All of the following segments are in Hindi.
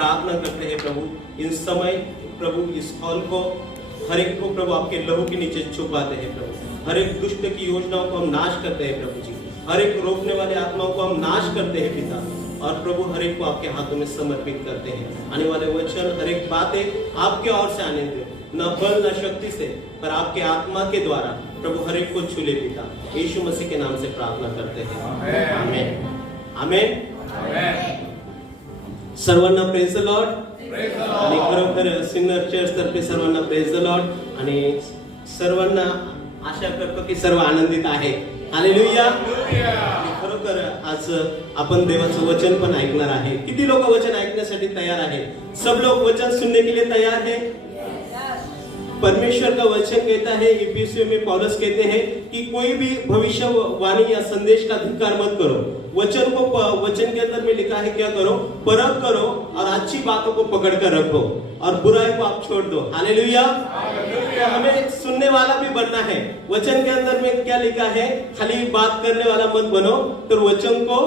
प्रार्थना करते हैं प्रभु, इन समय प्रभु इस हॉल को हर एक को प्रभु आपके लहू के नीचे छुपाते हैं प्रभु। हर एक दुष्ट की योजनाओं को हम नाश करते हैं प्रभु जी। हर एक रोकने वाले आत्माओं को हम नाश करते हैं पिता, और प्रभु हर एक को आपके हाथों में समर्पित करते हैं। आने वाले वचन हर एक बातें आपके ओर से आने दे, न बल न शक्ति से, पर आपके आत्मा के द्वारा प्रभु हर एक को छूले पिता। यीशु मसीह के नाम से प्रार्थना करते हैं, आमेन आमेन। सर्वांना प्रेज द लॉर्ड। आणि खरोखर सिन्नर चर्च तर्फे सर्वांना प्रेज द लॉर्ड, आणि सर्वांना आशा करतो की सर्व आनंदित आहे। हालेलुया। खरोखर आज आपण देवाचं वचन पण ऐकणार आहे। किती लोक वचन ऐकण्यासाठी तयार आहे? सब लोग वचन सुनने के लिए तैयार है? परमेश्वर का वचन कहता है, इफिसियों में पौलुस कहते हैं कि कोई भी भविष्यवाणी या संदेश का धिक्कार मत करो। वचन के अंदर में लिखा है क्या करो? परख करो और अच्छी बातों को पकड़ कर रखो और बुराई को आप छोड़ दो। हालेलुया। तो हमें सुनने वाला भी बनना है। वचन के अंदर में क्या लिखा है? खाली बात करने वाला मत बनो, तो वचन को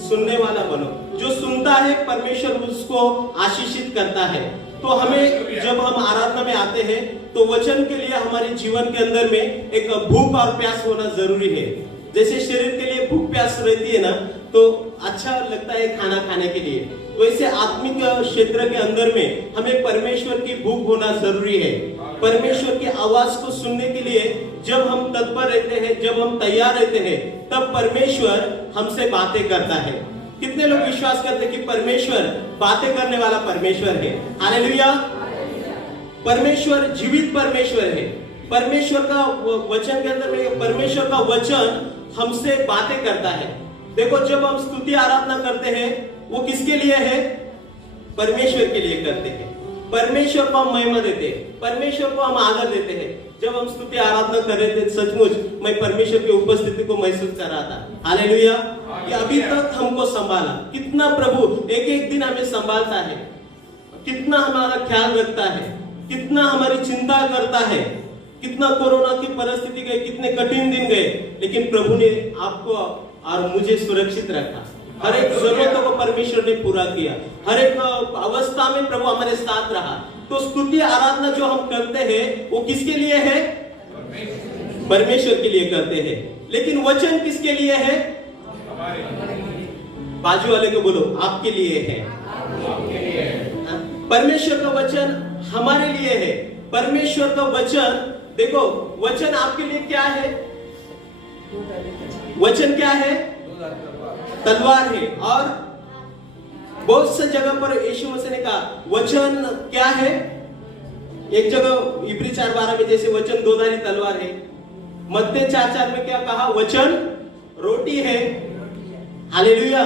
सुनने वाला बनो। जो सुनता है परमेश्वर उसको आशीषित करता है। तो हमें जब हम आराधना में आते हैं तो वचन के लिए हमारे जीवन के अंदर में एक भूख और प्यास होना जरूरी है। जैसे शरीर के लिए भूख प्यास रहती है ना, तो अच्छा लगता है खाना खाने के लिए, वैसे आत्मिक क्षेत्र के अंदर में हमें परमेश्वर की भूख होना जरूरी है। परमेश्वर की आवाज को सुनने के लिए जब हम तत्पर रहते हैं, जब हम तैयार रहते हैं, तब परमेश्वर हमसे बातें करता है। कितने लोग विश्वास करते हैं कि परमेश्वर बातें करने वाला परमेश्वर है? हालेलुया। परमेश्वर जीवित परमेश्वर है। परमेश्वर का वचन के अंदर में परमेश्वर का वचन हमसे बातें करता है। देखो, जब हम स्तुति आराधना करते हैं वो किसके लिए है? परमेश्वर के लिए करते हैं। परमेश्वर को हम महिमा देते हैं, परमेश्वर को हम आदर देते हैं। जब हम स्तुति आराधना कर रहे थे, सचमुच मैं परमेश्वर की उपस्थिति को महसूस कर रहा था। हालेलुया। कि अभी तक हमको संभाला, कितना प्रभु एक एक दिन हमें संभालता है, कितना हमारा ख्याल रखता है, कितना हमारी चिंता करता है। कितना कोरोना की परिस्थिति गई, कितने कठिन दिन गए, लेकिन प्रभु ने आपको और मुझे सुरक्षित रखा। हर एक जरूरतों को परमेश्वर ने पूरा किया। हर एक अवस्था में प्रभु हमारे साथ रहा। तो स्तुति आराधना जो हम करते हैं वो किसके लिए है? परमेश्वर के लिए करते हैं। लेकिन वचन किसके लिए है? बाजू वाले को बोलो, आपके लिए है। परमेश्वर का वचन हमारे लिए है। परमेश्वर का वचन, देखो वचन आपके लिए क्या है? वचन क्या है? तलवार है। और बहुत सी जगह पर यीशु मसीह ने कहा वचन क्या है? एक जगह इब्री 4:12 में जैसे वचन दोधारी तलवार है। मत्ती 4:4 में क्या कहा? वचन रोटी है। हालेलुया।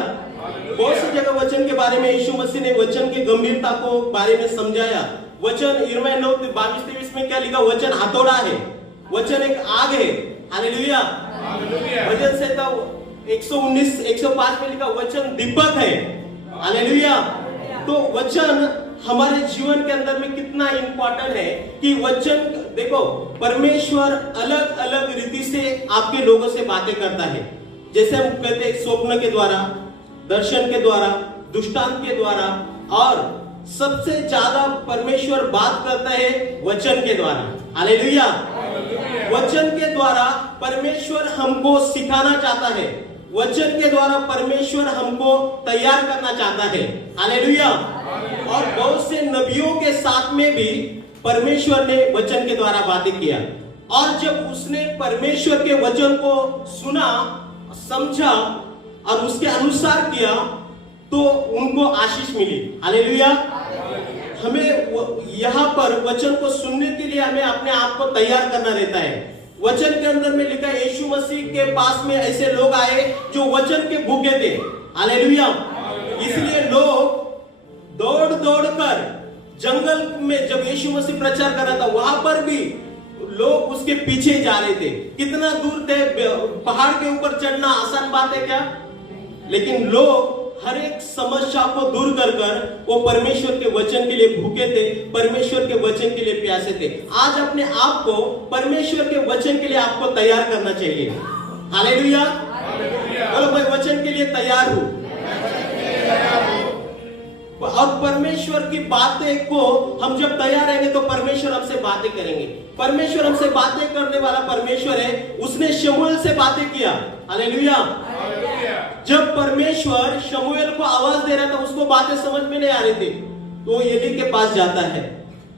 बहुत सी जगह वचन के बारे में यीशु मसीह ने वचन की गंभीरता को बारे में समझाया। वचन यिर्मयाह 9:22-23 में क्या लिखा? वचन हथौड़ा है, वचन एक आग है। हालेलुया। वचन से तो 119-105 में लिखा वचन दीपक है। हालेलुया। तो वचन हमारे जीवन के अंदर में कितना इंपॉर्टेंट है कि वचन, देखो परमेश्वर अलग अलग रीति से आपके लोगों से बातें करता है। जैसे हम कहते हैं स्वप्न के द्वारा, दर्शन के द्वारा, दृष्टांत के द्वारा, और सबसे ज्यादा परमेश्वर बात करता है वचन के द्वारा। हालेलुया। वचन के द्वारा परमेश्वर हमको सिखाना चाहता है। वचन के द्वारा परमेश्वर हमको तैयार करना चाहता है। हालेलुया। और बहुत से नबियों के साथ में भी परमेश्वर ने वचन के द्वारा बातें किया। और जब उसने परमेश्वर के वचन को सुना, समझा और उसके अनुसार किया, तो उनको आशीष मिली। हालेलुया। हमें यहाँ पर वचन को सुनने के लिए हमें अपने आप को तैयार करना रहता है। वचन के अंदर में लिखा है यीशु मसीह के पास में ऐसे लोग आए जो वचन के भूखे थे। हालेलुया। इसलिए लोग दौड़ दौड़ कर जंगल में जब यीशु मसीह प्रचार कर रहा था, वहां पर भी लोग उसके पीछे जा रहे थे। कितना दूर थे? पहाड़ के ऊपर चढ़ना आसान बात है क्या? लेकिन लोग हर एक समस्या को दूर कर कर वो परमेश्वर के वचन के लिए भूखे थे, परमेश्वर के वचन के लिए प्यासे थे। आज अपने आप को परमेश्वर के वचन के लिए आपको तैयार करना चाहिए। हालेलुया। बोलो, मैं वचन के लिए तैयार हूं। और परमेश्वर की बातें को हम जब तैयार रहेंगे तो परमेश्वर हमसे बातें करेंगे। परमेश्वर हमसे बातें करने वाला परमेश्वर है। उसने शमूएल से बातें किया। हालेलुया। जब परमेश्वर शमूएल को आवाज दे रहा था, उसको बातें समझ में नहीं आ रही थी, तो एली के पास जाता है,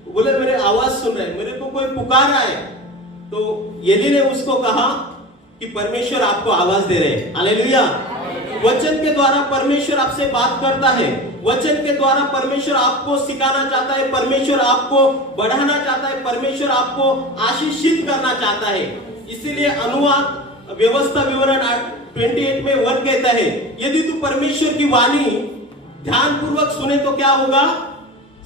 बोले मेरे आवाज सुन रहे, मेरे को कोई पुकार रहा है। तो एली ने उसको कहा कि परमेश्वर आपको आवाज दे रहे हैं। हालेलुया। वचन के द्वारा परमेश्वर आपसे बात करता है। वचन के द्वारा परमेश्वर आपको सिखाना चाहता है, परमेश्वर आपको बढ़ाना चाहता है, परमेश्वर आपको आशीषित करना चाहता है। इसीलिए अनुवाद व्यवस्था विवरण 28 में 1 कहता है, यदि तू परमेश्वर की वाणी ध्यान पूर्वक सुने तो क्या होगा?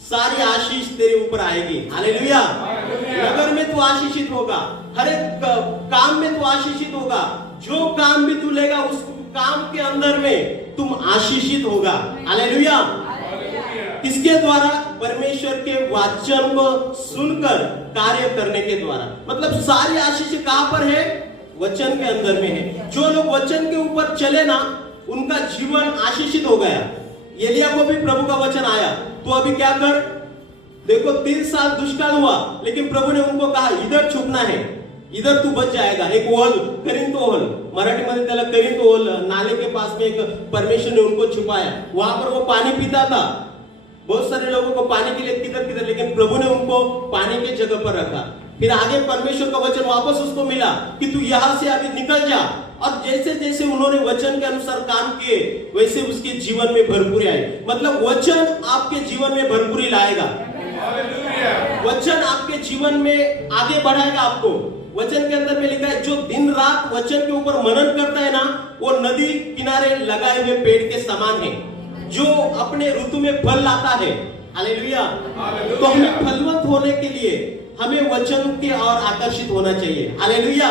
सारी आशीष तेरे ऊपर आएगी। हालेलुया। नगर में तू आशीषित होगा, हर एक काम में तू आशीषित होगा। जो काम भी तू लेगा उस काम के अंदर में तुम आशीषित होगा। हालेलुया। किसके द्वारा? परमेश्वर के वचन को सुनकर कार्य करने के द्वारा। मतलब सारी आशीष कहां पर है? वचन के अंदर में है। जो लोग वचन के ऊपर चले ना, उनका जीवन आशीषित हो गया। एलिया को भी प्रभु का वचन आया, तो अभी क्या कर? देखो 3 साल दुष्काल हुआ, लेकिन प्रभु ने उनको कहा इधर छुपना है, इधर तू बच जाएगा। एक ओहल, करिंतो ओहल, मराठी मध्ये त्याला करिंतो ओहल, नाले के पास में एक परमेश्वर ने उनको छुपाया। वहां पर वो पानी पीता था। बहुत सारे लोगों को पानी के लिए किधर किधर, लेकिन प्रभु ने उनको पानी के जगह पर रखा। फिर आगे परमेश्वर का वचन वापस उसको मिला कि तू यहां से अभी निकल जा। और जैसे जैसे उन्होंने वचन के अनुसार काम किए, वैसे उसके जीवन में भरपूरी आई। मतलब वचन आपके जीवन में भरपूरी लाएगा। वचन आपके जीवन में आगे बढ़ाएगा आपको। वचन के अंदर में लिखा है, जो दिन रात वचन के ऊपर मनन करता है ना, वो नदी किनारे लगाए हुए पेड़ के समान है, जो अपने ऋतु में फल लाता है। हालेलुया। तो हमें फलवंत होने के लिए हमें वचन के और आकर्षित होना चाहिए। हालेलुया।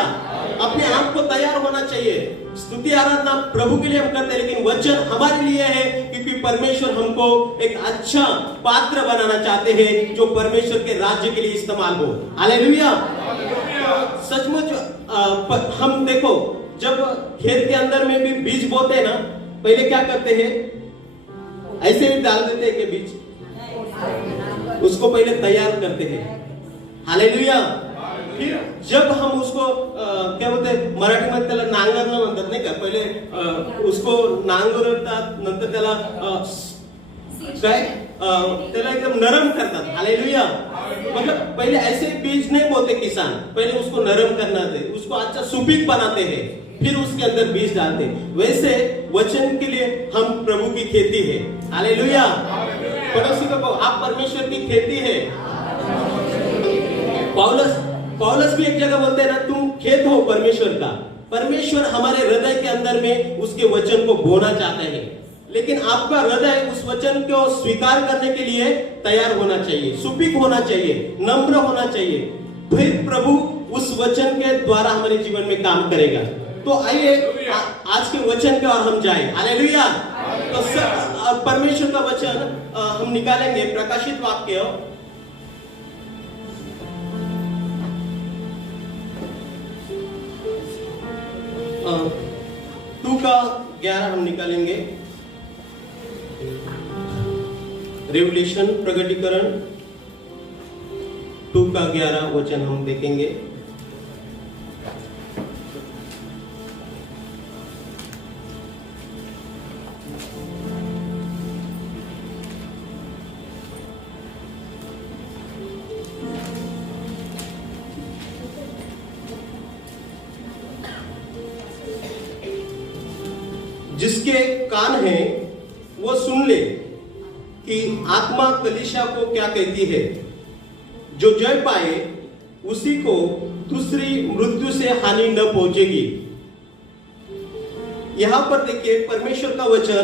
अपने आप को तैयार होना चाहिए। स्तुति आराधना प्रभु के लिए हम करते हैं, लेकिन वचन हमारे लिए है, क्योंकि परमेश्वर हमको एक अच्छा पात्र बनाना चाहते हैं, जो परमेश्वर के राज्य के लिए इस्तेमाल हो। हालेलुया। सचमुच हम देखो, जब खेत के अंदर में भी बीज बोते हैं ना, पहले क्या करते हैं? ऐसे ही डाल देते हैं कि बीज, उसको पहले तैयार करते हैं। हालेलुया। फिर जब हम उसको क्या बोलते हैं, मराठी मध्ये त्याला नांगरणं म्हणतात नाही का? पहिले उसको नांगरतात, नंतर त्याला काय त्याला एकदम नरम करतात। हालेलुया। मतलब पहले ऐसे बीज नहीं बोते किसान, पहले उसको नरम करना थे, उसको अच्छा सुपीक बनाते हैं, फिर उसके अंदर बीज डालते। वैसे वचन के लिए हम प्रभु की खेती है। हालेलुया। पड़ोसी को कहो, आप परमेश्वर की खेती है। पौलुस भी एक जगह बोलते हैं ना, तुम खेत हो परमेश्वर का। परमेश्वर हमारे हृदय के अंदर में उसके वचन को बोना चाहते हैं, लेकिन आपका हृदय उस वचन को स्वीकार करने के लिए तैयार होना चाहिए, सुपीक होना चाहिए, नम्र होना चाहिए। फिर प्रभु उस वचन के द्वारा हमारे जीवन में काम करेगा। तो आइए आज के वचन के और हम जाएं। हालेलुया। तो परमेश्वर का वचन हम निकालेंगे, प्रकाशित वाक्य 2 का 11 हम निकालेंगे। रेवलेशन, प्रगटीकरण 2 का 11 वचन हम देखेंगे। जिसके कान हैं वो सुन ले कि आत्मा कलीसिया को क्या कहती है। जो जय पाए उसी को दूसरी मृत्यु से हानि न पहुंचेगी। यहां पर देखिए परमेश्वर का वचन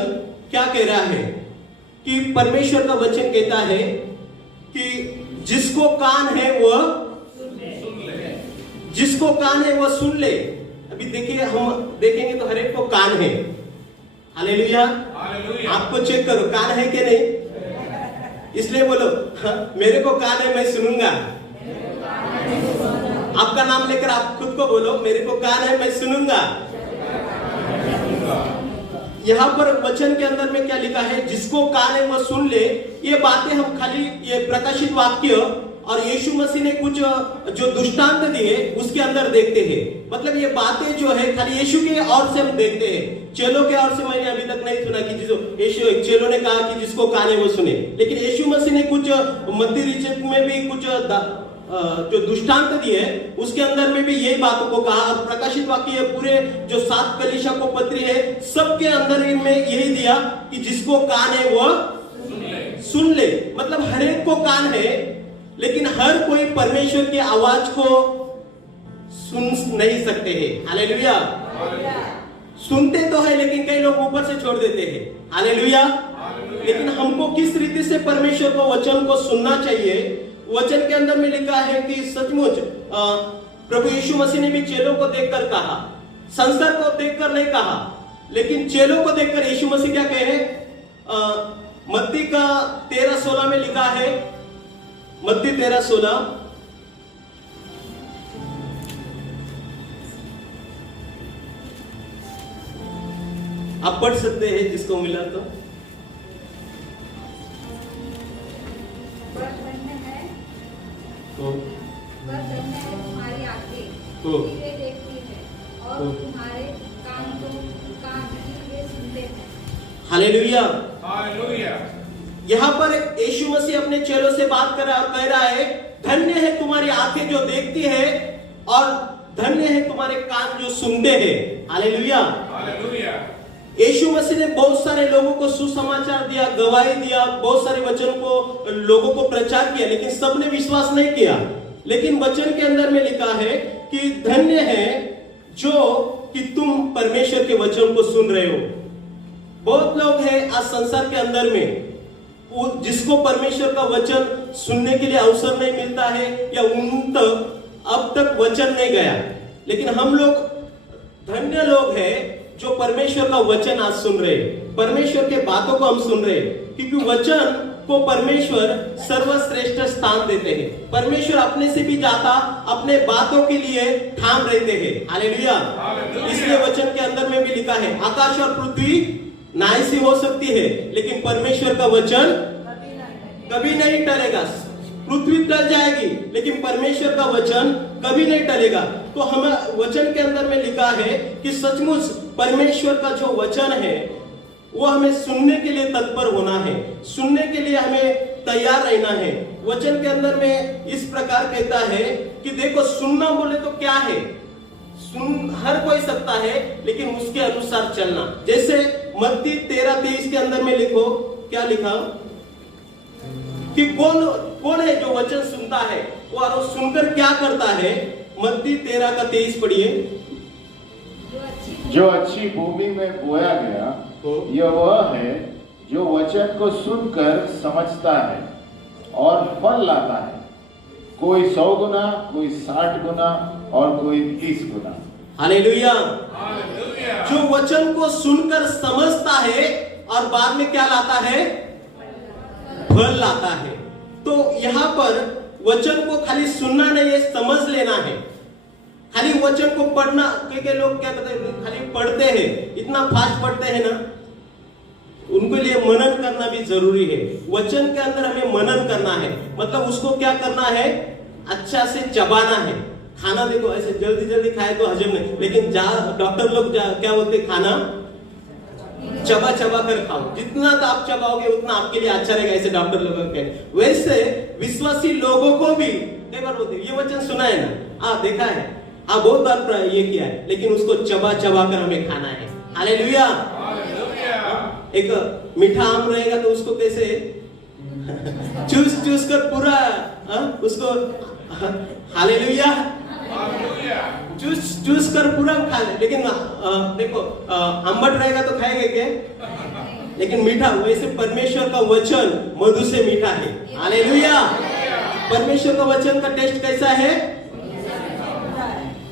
क्या कह रहा है कि परमेश्वर का वचन कहता है कि जिसको कान है वह सुन ले। जिसको कान है वह सुन ले। अभी देखिए, हम देखेंगे तो हर एक को कान है। हालेलुया। आपको चेक करो, कान है कि नहीं। इसलिए बोलो, हाँ, मेरे को कान है, मैं सुनूंगा। आपका नाम लेकर आप खुद को बोलो, मेरे को कान है, मैं सुनूंगा। यहाँ पर वचन के अंदर में क्या लिखा है, जिसको कान है वह सुन ले। ये बातें हम खाली ये प्रकाशित वाक्य और यीशु मसीह ने कुछ जो दृष्टांत दिए उसके अंदर देखते हैं। मतलब ये बातें जो है खाली यीशु के ओर से हम देखते हैं, चेलों के ओर से मैंने अभी तक नहीं सुना कि जिसको यीशु चेलों ने कहा कि जिसको कान है वो सुने। लेकिन यीशु मसीह ने कुछ मत्ती रिचत में भी कुछ जो दृष्टांत दिए उसके अंदर में भी यही बातों को कहा। और प्रकाशित वाक्य पूरे जो 7 कलीसिया को पत्री है सबके अंदर में यही दिया कि जिसको कान है वह सुन ले। मतलब हर एक को कान है, लेकिन हर कोई परमेश्वर की आवाज को सुन नहीं सकते हैं। हालेलुया। सुनते तो है लेकिन कई लोग ऊपर से छोड़ देते हैं। हालेलुया। लेकिन हमको किस रीति से परमेश्वर को वचन को सुनना चाहिए, वचन के अंदर में लिखा है कि सचमुच प्रभु यीशु मसीह ने भी चेलों को देखकर कहा, संसार को देखकर नहीं कहा, लेकिन चेलों को देखकर यीशु मसीह क्या कहे। मत्ती का 13:16 में लिखा है, मत्ती 13:16, आप पढ़ सकते हैं जिसको मिला तो। तुम्हारी आंखें देखती है और तुम्हारे कान सुनते हैं। हालेलुया। यहाँ पर यीशु मसीह अपने चेलों से बात कर रहा है और कह रहा है, धन्य है तुम्हारी आंखें जो देखती है और धन्य है तुम्हारे कान जो सुनते हैं। हालेलुया। यीशु मसीह ने बहुत सारे लोगों को सुसमाचार दिया, गवाही दिया, बहुत सारे वचन को लोगों को प्रचार किया, लेकिन सबने विश्वास नहीं किया। लेकिन वचन के अंदर में लिखा है कि धन्य है जो कि तुम परमेश्वर के वचन को सुन रहे हो। बहुत लोग हैं आज संसार के अंदर में जिसको परमेश्वर का वचन सुनने के लिए अवसर नहीं मिलता है या उन तक अब तक वचन नहीं गया। लेकिन हम लोग धन्य लोग हैं जो परमेश्वर का वचन आज सुन रहे, परमेश्वर के बातों को हम सुन रहे, क्योंकि वचन को परमेश्वर सर्वश्रेष्ठ स्थान देते हैं। परमेश्वर अपने से भी ज्यादा अपने बातों के लिए ठाम रहते हैं। हालेलुया। इसलिए वचन के अंदर में भी लिखा है, आकाश और पृथ्वी नाश हो सकती है लेकिन परमेश्वर का वचन कभी नहीं टलेगा। पृथ्वी टल जाएगी लेकिन परमेश्वर का वचन कभी नहीं टलेगा। तो हमें वचन के अंदर में लिखा है कि सचमुच परमेश्वर का जो वचन है वो हमें सुनने के लिए तत्पर होना है, सुनने के लिए हमें तैयार रहना है। वचन के अंदर में इस प्रकार कहता है कि देखो, सुनना बोले तो क्या है, सुन हर कोई सकता है लेकिन उसके अनुसार चलना। जैसे मत्ती 13:23 के अंदर में लिखो, क्या लिखा कि कौन है जो वचन सुनता है और सुनकर क्या करता है। मत्ती 13:23 पढ़िए। जो अच्छी भूमि में बोया गया यह वह है जो वचन को सुनकर समझता है और फल लाता है, कोई 100 गुना, कोई 60 गुना और कोई 30 गुना। हालेलुया। जो वचन को सुनकर समझता है और बाद में क्या लाता है, फल लाता है। तो यहाँ पर वचन को खाली सुनना नहीं है, समझ लेना है। खाली वचन को पढ़ना, क्योंकि लोग क्या कहते हैं खाली पढ़ते हैं, इतना फास्ट पढ़ते हैं ना, उनके लिए मनन करना भी जरूरी है। वचन के अंदर हमें मनन करना है, मतलब उसको क्या करना है, अच्छा से चबाना है। खाना देखो ऐसे जल्दी जल्दी खाए तो हजम नहीं, लेकिन डॉक्टर लोग क्या बोलते, खाना चबा चबा कर खाओ, जितना तो आप चबाओगे उतना आपके लिए अच्छा रहेगा, ऐसे डॉक्टर लोग कहते हैं। वैसे विश्वासी लोगों को भी कई बार बोलते ये वचन सुना है ना, देखा है, बहुत बार ये किया है, लेकिन उसको चबा चबा कर हमें खाना है। हालेलुया। एक मीठा आम रहेगा तो उसको कैसे चूस चूस कर पूरा उसको, हालेलुया, चूस चूस कर पूरा खा ले। लेकिन देखो आम्बट रहेगा तो खाएंगे क्या, लेकिन मीठा। वैसे परमेश्वर का वचन मधु से मीठा है। हालेलुया। परमेश्वर का वचन का टेस्ट कैसा है,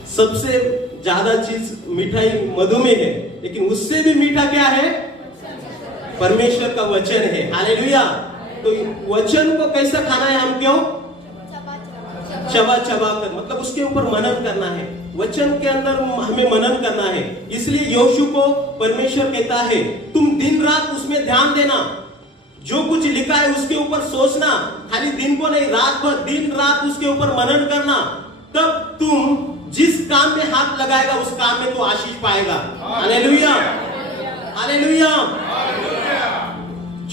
सबसे ज्यादा चीज मिठाई मधु में है, लेकिन उससे भी मीठा क्या है, परमेश्वर का वचन है। हालेलुया। तो वचन को कैसा खाना है, हम क्यों चबा चबा कर, मतलब उसके ऊपर मनन करना है। वचन के अंदर हमें मनन करना है। इसलिए यहोशू को परमेश्वर कहता है तुम दिन रात उसमें ध्यान देना, जो कुछ लिखा है उसके ऊपर सोचना, खाली दिन को नहीं, रात भर दिन रात उसके ऊपर मनन करना, तब तुम जिस काम में हाथ लगाएगा उस काम में तो आशीष पाएगा। Hallelujah, hallelujah.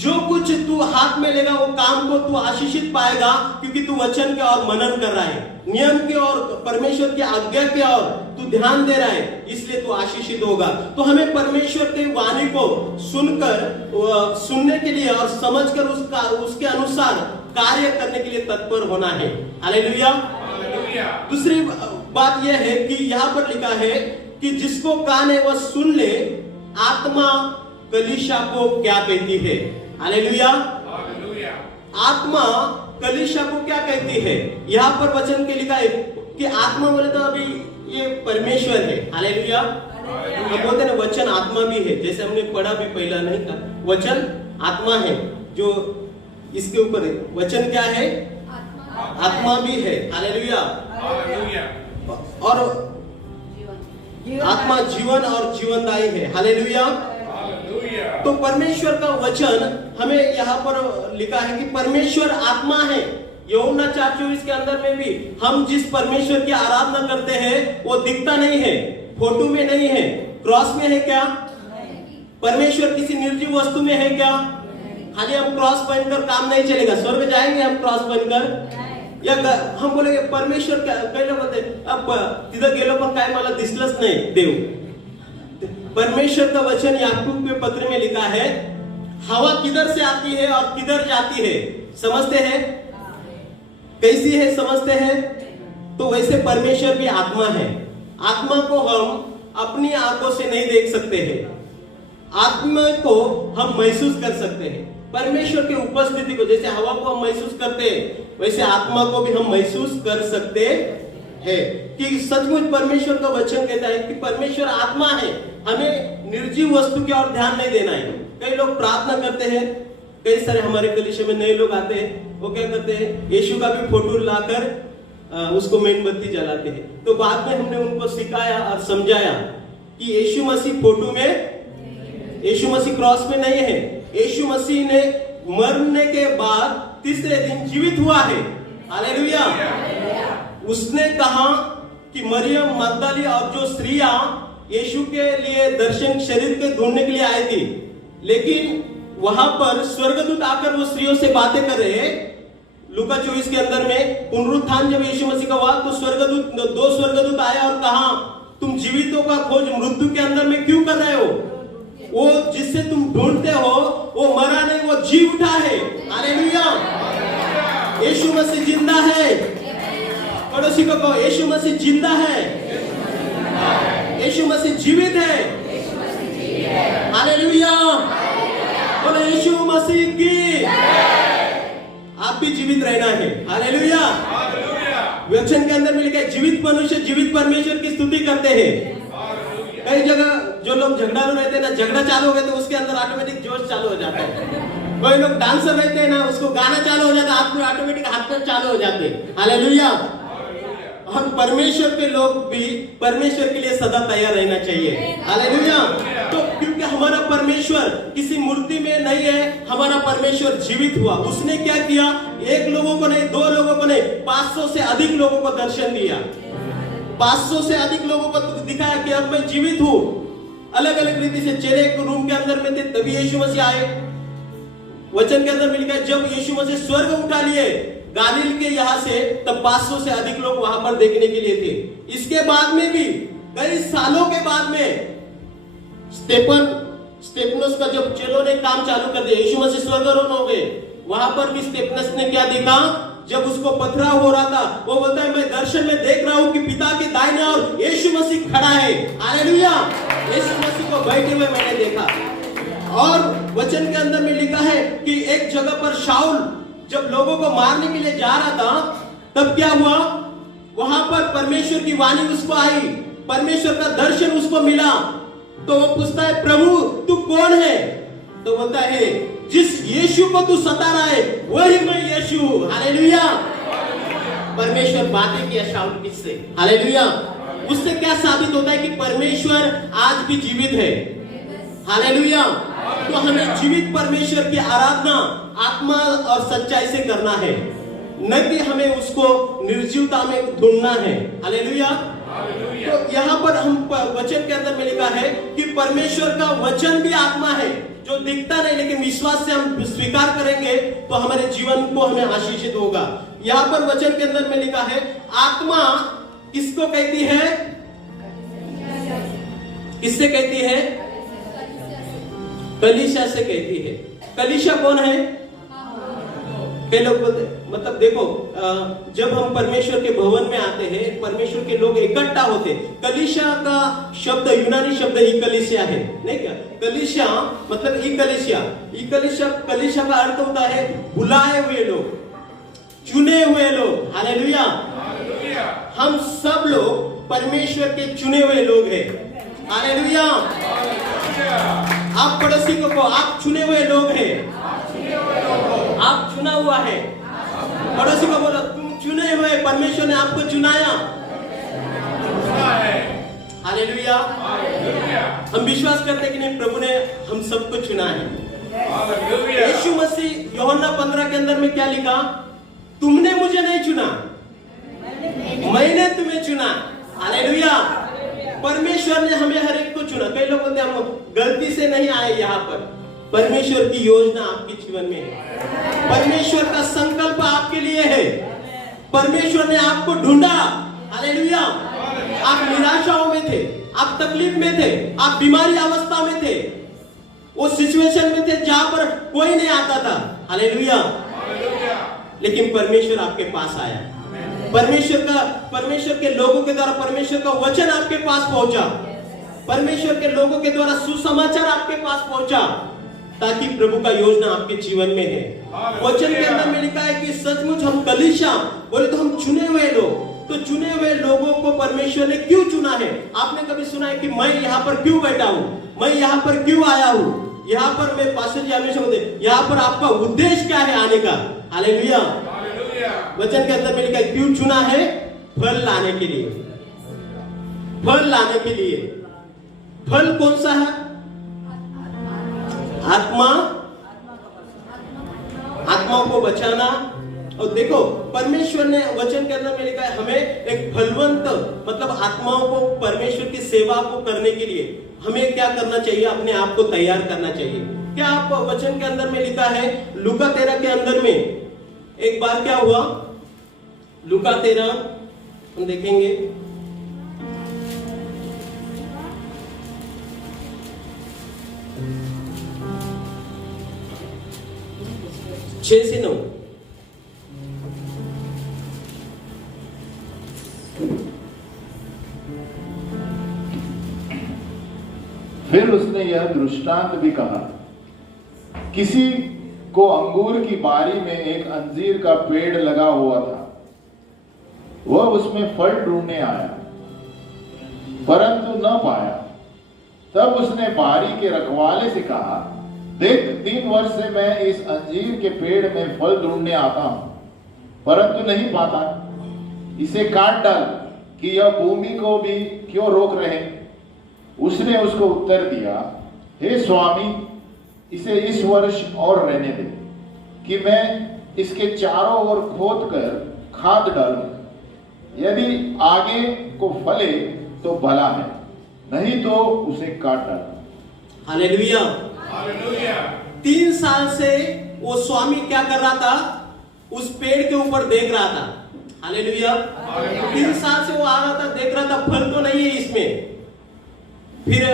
जो कुछ तू हाथ में लेगा वो काम को तू आशीषित पाएगा, क्योंकि तू वचन के और मनन कर रहा है, नियम के और परमेश्वर की आज्ञा के और तू ध्यान दे रहा है, इसलिए तू आशीषित होगा। तो हमें परमेश्वर के वाणी को सुनने के लिए और समझकर उसके अनुसार कार्य करने के लिए तत्पर होना है। हालेलुया। दूसरी बात यह है कि यहाँ पर लिखा है कि जिसको कान है वह सुन ले, आत्मा कलीसिया को क्या कहती है। हालेलुया। आत्मा कलीसिया को क्या कहती है। यहाँ पर वचन के लिखा है कि आत्मा बोले तो अभी ये परमेश्वर है। हालेलुया। हम बोलते हैं वचन आत्मा भी है, जैसे हमने पढ़ा भी पहला नहीं था, वचन आत्मा है जो इसके ऊपर है। वचन क्या है, आत्मा भी है। हालेलुया। और आत्मा जीवन और जीवनदायी है। हालेलुया। तो परमेश्वर का वचन हमें यहाँ पर लिखा है कि परमेश्वर आत्मा है। यूहन्ना 4:24 के अंदर में भी हम जिस परमेश्वर की आराधना करते हैं वो दिखता नहीं है, फोटो में नहीं है, क्रॉस में है क्या? परमेश्वर किसी निर्जीव वस्तु में है क्या? खाली हम क्रॉस पहनकर काम नहीं चलेगा। स्वर्ग जाएंगे हम क्रॉस पहनकर, या हम बोलेंगे परमेश्वर क्या? पहले बोलते अब तिथं गेलो पण काय मला दिसलंच नाही देव। परमेश्वर का वचन याकूब के पत्र में लिखा है, हवा किधर से आती है और किधर जाती है समझते हैं? कैसी है समझते हैं? तो वैसे परमेश्वर भी आत्मा है। आत्मा को हम अपनी आंखों से नहीं देख सकते हैं, आत्मा को हम महसूस कर सकते हैं। परमेश्वर की उपस्थिति को जैसे हवा को हम महसूस करते हैं, वैसे आत्मा को भी हम महसूस कर सकते हैं कि सचमुच परमेश्वर का वचन कहता है कि परमेश्वर आत्मा है। हमें निर्जीव वस्तु की ओर ध्यान नहीं देना है। कई लोग प्रार्थना करते हैं, कई सारे हमारे कलीसिया में नए लोग आते हैं, वो क्या करते हैं, यीशु का भी फोटो लाकर उसको मेणबत्ती जलाते हैं। तो बाद में हमने उनको सिखाया और समझाया कि यीशु मसीह फोटो में, यीशु मसीह क्रॉस में नहीं है। यीशु मसीह ने मरने के बाद तीसरे दिन जीवित हुआ है। हालेलुया। उसने कहा कि मरियम मगदली और जो स्त्रियां यीशु के लिए दर्शन शरीर के ढूंढने के लिए आई थी, लेकिन वहां पर स्वर्गदूत आकर वो स्त्रियों से बातें कर रहे हैं। लूका 24 के अंदर में पुनरुत्थान जब यीशु मसीह का हुआ तो दो स्वर्गदूत आए और कहा, तुम जीवितों का खोज मृत्यु के अंदर में क्यों कर रहे हो? वो जिससे तुम ढूंढते हो वो मरा नहीं, वो जी उठा है। हालेलुया। यीशु मसीह जिंदा है। पड़ोसी को कहो, यीशु मसीह जिंदा है, यीशु मसीह जीवित है। हालेलुया। बोलो यीशु मसीह की। आप भी जीवित रहना है। हालेलुया। वचन के अंदर में लिखा है जीवित मनुष्य जीवित परमेश्वर की स्तुति करते हैं। कई जगह जो लोग झगड़ालू रहते हैं ना, झगड़ा चालू हो गया तो उसके अंदर ऑटोमेटिक जोश चालू हो जाता है। कोई लोग डांसर रहते हैं ना, उसको गाना चालू हो जाता है, आपको ऑटोमेटिक हाथ पैर चालू हो जाते हैं। हालेलुया। हम परमेश्वर के लोग भी परमेश्वर के लिए सदा तैयार रहना चाहिए। हालेलुया। तो क्योंकि हमारा परमेश्वर किसी मूर्ति में नहीं है, हमारा परमेश्वर जीवित हुआ। उसने क्या किया? एक लोगों को नहीं, दो लोगों को नहीं, 500 से अधिक लोगों को दर्शन दिया। 500 से अधिक लोगों को दिखाया कि अब मैं जीवित हूं। अलग अलग रीति से चेहरे एक रूम के अंदर में थे, तभी यीशु मसीह आए। वचन के अंदर में लिखा है जब यीशु मसीह स्वर्ग उठा लिए गालिल के यहाँ से, तब 500 से अधिक लोग वहां पर देखने के लिए थे। इसके बाद में भी कई सालों के बाद में स्टेफनस का जब चेलों ने काम चालू कर दिया, यीशु मसीह स्वर्गारोहण हो गए, वहां पर भी स्टेफनस ने क्या देखा? जब उसको पथराव हो रहा था, वो बोलता है मैं दर्शन में देख रहा हूं कि पिता के दाहिने और यीशु मसीह खड़ा है। हालेलुया। यीशु मसीह को बैठे हुए मैंने देखा। और वचन के अंदर में लिखा है कि एक जगह पर शाऊल जब लोगों को मारने के लिए जा रहा था, तब क्या हुआ? वहां पर परमेश्वर की वाणी उसको आई, परमेश्वर का दर्शन उसको मिला। तो वो पूछता है प्रभु तू कौन है? तो बोलता है जिस यीशु को तू सता रहा है वही मैं यीशु। हालेलुया। परमेश्वर बातें किया शाऊल किससे? हालेलुया। उससे क्या साबित होता है कि परमेश्वर आज भी जीवित है। हालेलुया। तो हमें जीवित परमेश्वर की आराधना आत्मा और सच्चाई से करना है, न कि हमें उसको निर्जीवता में ढूंढना है। हालेलुया। तो यहाँ पर हम वचन के अंदर में लिखा है कि परमेश्वर का वचन भी आत्मा है, जो दिखता नहीं लेकिन विश्वास से हम स्वीकार करेंगे तो हमारे जीवन को हमें आशीषित होगा। यहाँ पर वचन के अंदर में लिखा है आत्मा किसको कहती है? किससे कहती है? कलीसिया से कहती है। कलीसिया कौन है? कई लोग बोलते, मतलब देखो, जब हम परमेश्वर के भवन में आते हैं, परमेश्वर के लोग इकट्ठा होते, कलीसिया का शब्द यूनानी शब्द इकलीसिया है, नहीं क्या? कलीसिया मतलब कलीसिया का अर्थ होता है बुलाए हुए लोग, चुने हुए लोग। हालेलुया। हम सब लोग परमेश्वर के चुने हुए लोग हैं। हालेलुया। आप पड़ोसी को कहो, आप चुने हुए लोग हैं, आप चुना हुआ है। पड़ोसी को बोलो, तुम चुने हुए, परमेश्वर ने आपको चुनाया। हालेलुया। हम विश्वास करते हैं कि नहीं, प्रभु ने हम सबको चुना है। यीशु मसीह यूहन्ना 15 के अंदर में क्या लिखा? तुमने मुझे नहीं चुना, मैंने तुम्हें चुना। हालेलुया। परमेश्वर ने हमें हर एक को चुना। कई लोग बोलते हैं हम गलती से नहीं आए यहाँ पर। परमेश्वर की योजना आपके जीवन में है, परमेश्वर का संकल्प आपके लिए है। परमेश्वर ने आपको ढूंढा। हालेलुया। आप निराशाओं में थे, आप तकलीफ में थे, आप बीमारी अवस्था में थे, वो सिचुएशन में थे जहां पर कोई नहीं आता था। हालेलुया। लेकिन परमेश्वर आपके पास आया। परमेश्वर के लोगों के द्वारा परमेश्वर का वचन आपके पास पहुंचा, परमेश्वर के लोगों के द्वारा सुसमाचार आपके पास पहुंचा, ताकि प्रभु का योजना आपके जीवन में है। वचन के अंदर में लिखा है कि सचमुच हम कलीसिया बोले तो हम चुने हुए लोग। तो चुने हुए लोगों को परमेश्वर ने क्यों चुना है? आपने कभी सुना है कि मैं यहाँ पर क्यों बैठा हूँ, मैं यहाँ पर क्यों आया हूँ? यहाँ पर मैं पास्टर जी हमेशा बोलते, यहाँ पर आपका उद्देश्य क्या है आने का? हालेलुया। वचन के अंदर में लिखा है क्यों चुना है? फल लाने के लिए, फल लाने के लिए। फल कौन सा है? आत्माओं को बचाना। और देखो, परमेश्वर ने वचन के अंदर में लिखा है हमें एक फलवंत, मतलब आत्माओं को परमेश्वर की सेवा को करने के लिए हमें क्या करना चाहिए? अपने आप को तैयार करना चाहिए। क्या आप वचन के अंदर में लिखा है लूका 13 के अंदर में एक बार क्या हुआ? लूका 13 हम देखेंगे, 6 से 9। फिर उसने यह दृष्टांत भी कहा, किसी को अंगूर की बारी में एक अंजीर का पेड़ लगा हुआ था। वह उसमें फल ढूंढने आया, परंतु न पाया। तब उसने बारी के रखवाले से कहा, देख, 3 वर्ष से मैं इस अंजीर के पेड़ में फल ढूंढने आता हूं, परंतु नहीं पाता। इसे काट डाल कि यह भूमि को भी क्यों रोक रहे। उसने उसको उत्तर दिया, हे स्वामी, इसे इस वर्ष और रहने दे, कि मैं इसके चारों ओर खोद कर खाद डालूं। यदि आगे को फले तो भला है, नहीं तो उसे काट डाल। हालेलुया। 3 साल से वो स्वामी क्या कर रहा था? उस पेड़ के ऊपर देख रहा था। हालेलुया। 3 साल से वो आ रहा था, देख रहा था फल तो नहीं है इसमें। फिर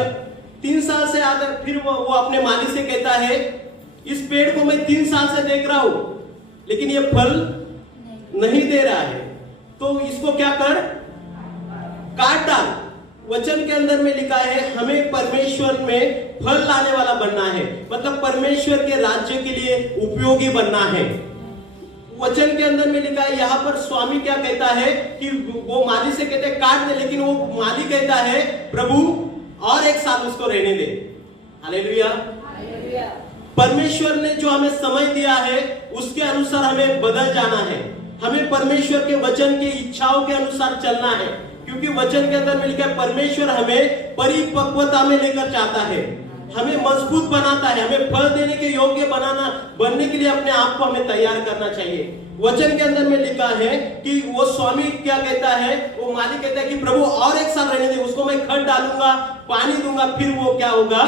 3 साल से आकर फिर वो अपने मालिक से कहता है, इस पेड़ को मैं 3 साल से देख रहा हूं, लेकिन ये फल नहीं दे रहा है, तो इसको क्या कर? काट डाल। वचन के अंदर में लिखा है हमें परमेश्वर में फल लाने वाला बनना है, मतलब परमेश्वर के राज्य के लिए उपयोगी बनना है। वचन के अंदर में लिखा है, यहाँ पर स्वामी क्या कहता है कि वो माली से कहते हैं काट दे, लेकिन वो माली कहता है प्रभु और 1 साल उसको रहने दे। हालेलुया। परमेश्वर ने जो हमें समय दिया है उसके अनुसार हमें बदल जाना है। हमें परमेश्वर के वचन की इच्छाओं के अनुसार चलना है। क्योंकि वचन के अंदर में लिखा है परमेश्वर हमें परिपक्वता में लेकर चाहता है, हमें मजबूत बनाता है, हमें फल देने के योग्य बनने के लिए अपने आप को हमें तैयार करना चाहिए। वचन के अंदर में लिखा है कि वो स्वामी क्या कहता है, वो मालिक कहता है कि प्रभु और एक साल रहने दे, उसको मैं खत डालूंगा, पानी दूंगा, फिर वो क्या होगा,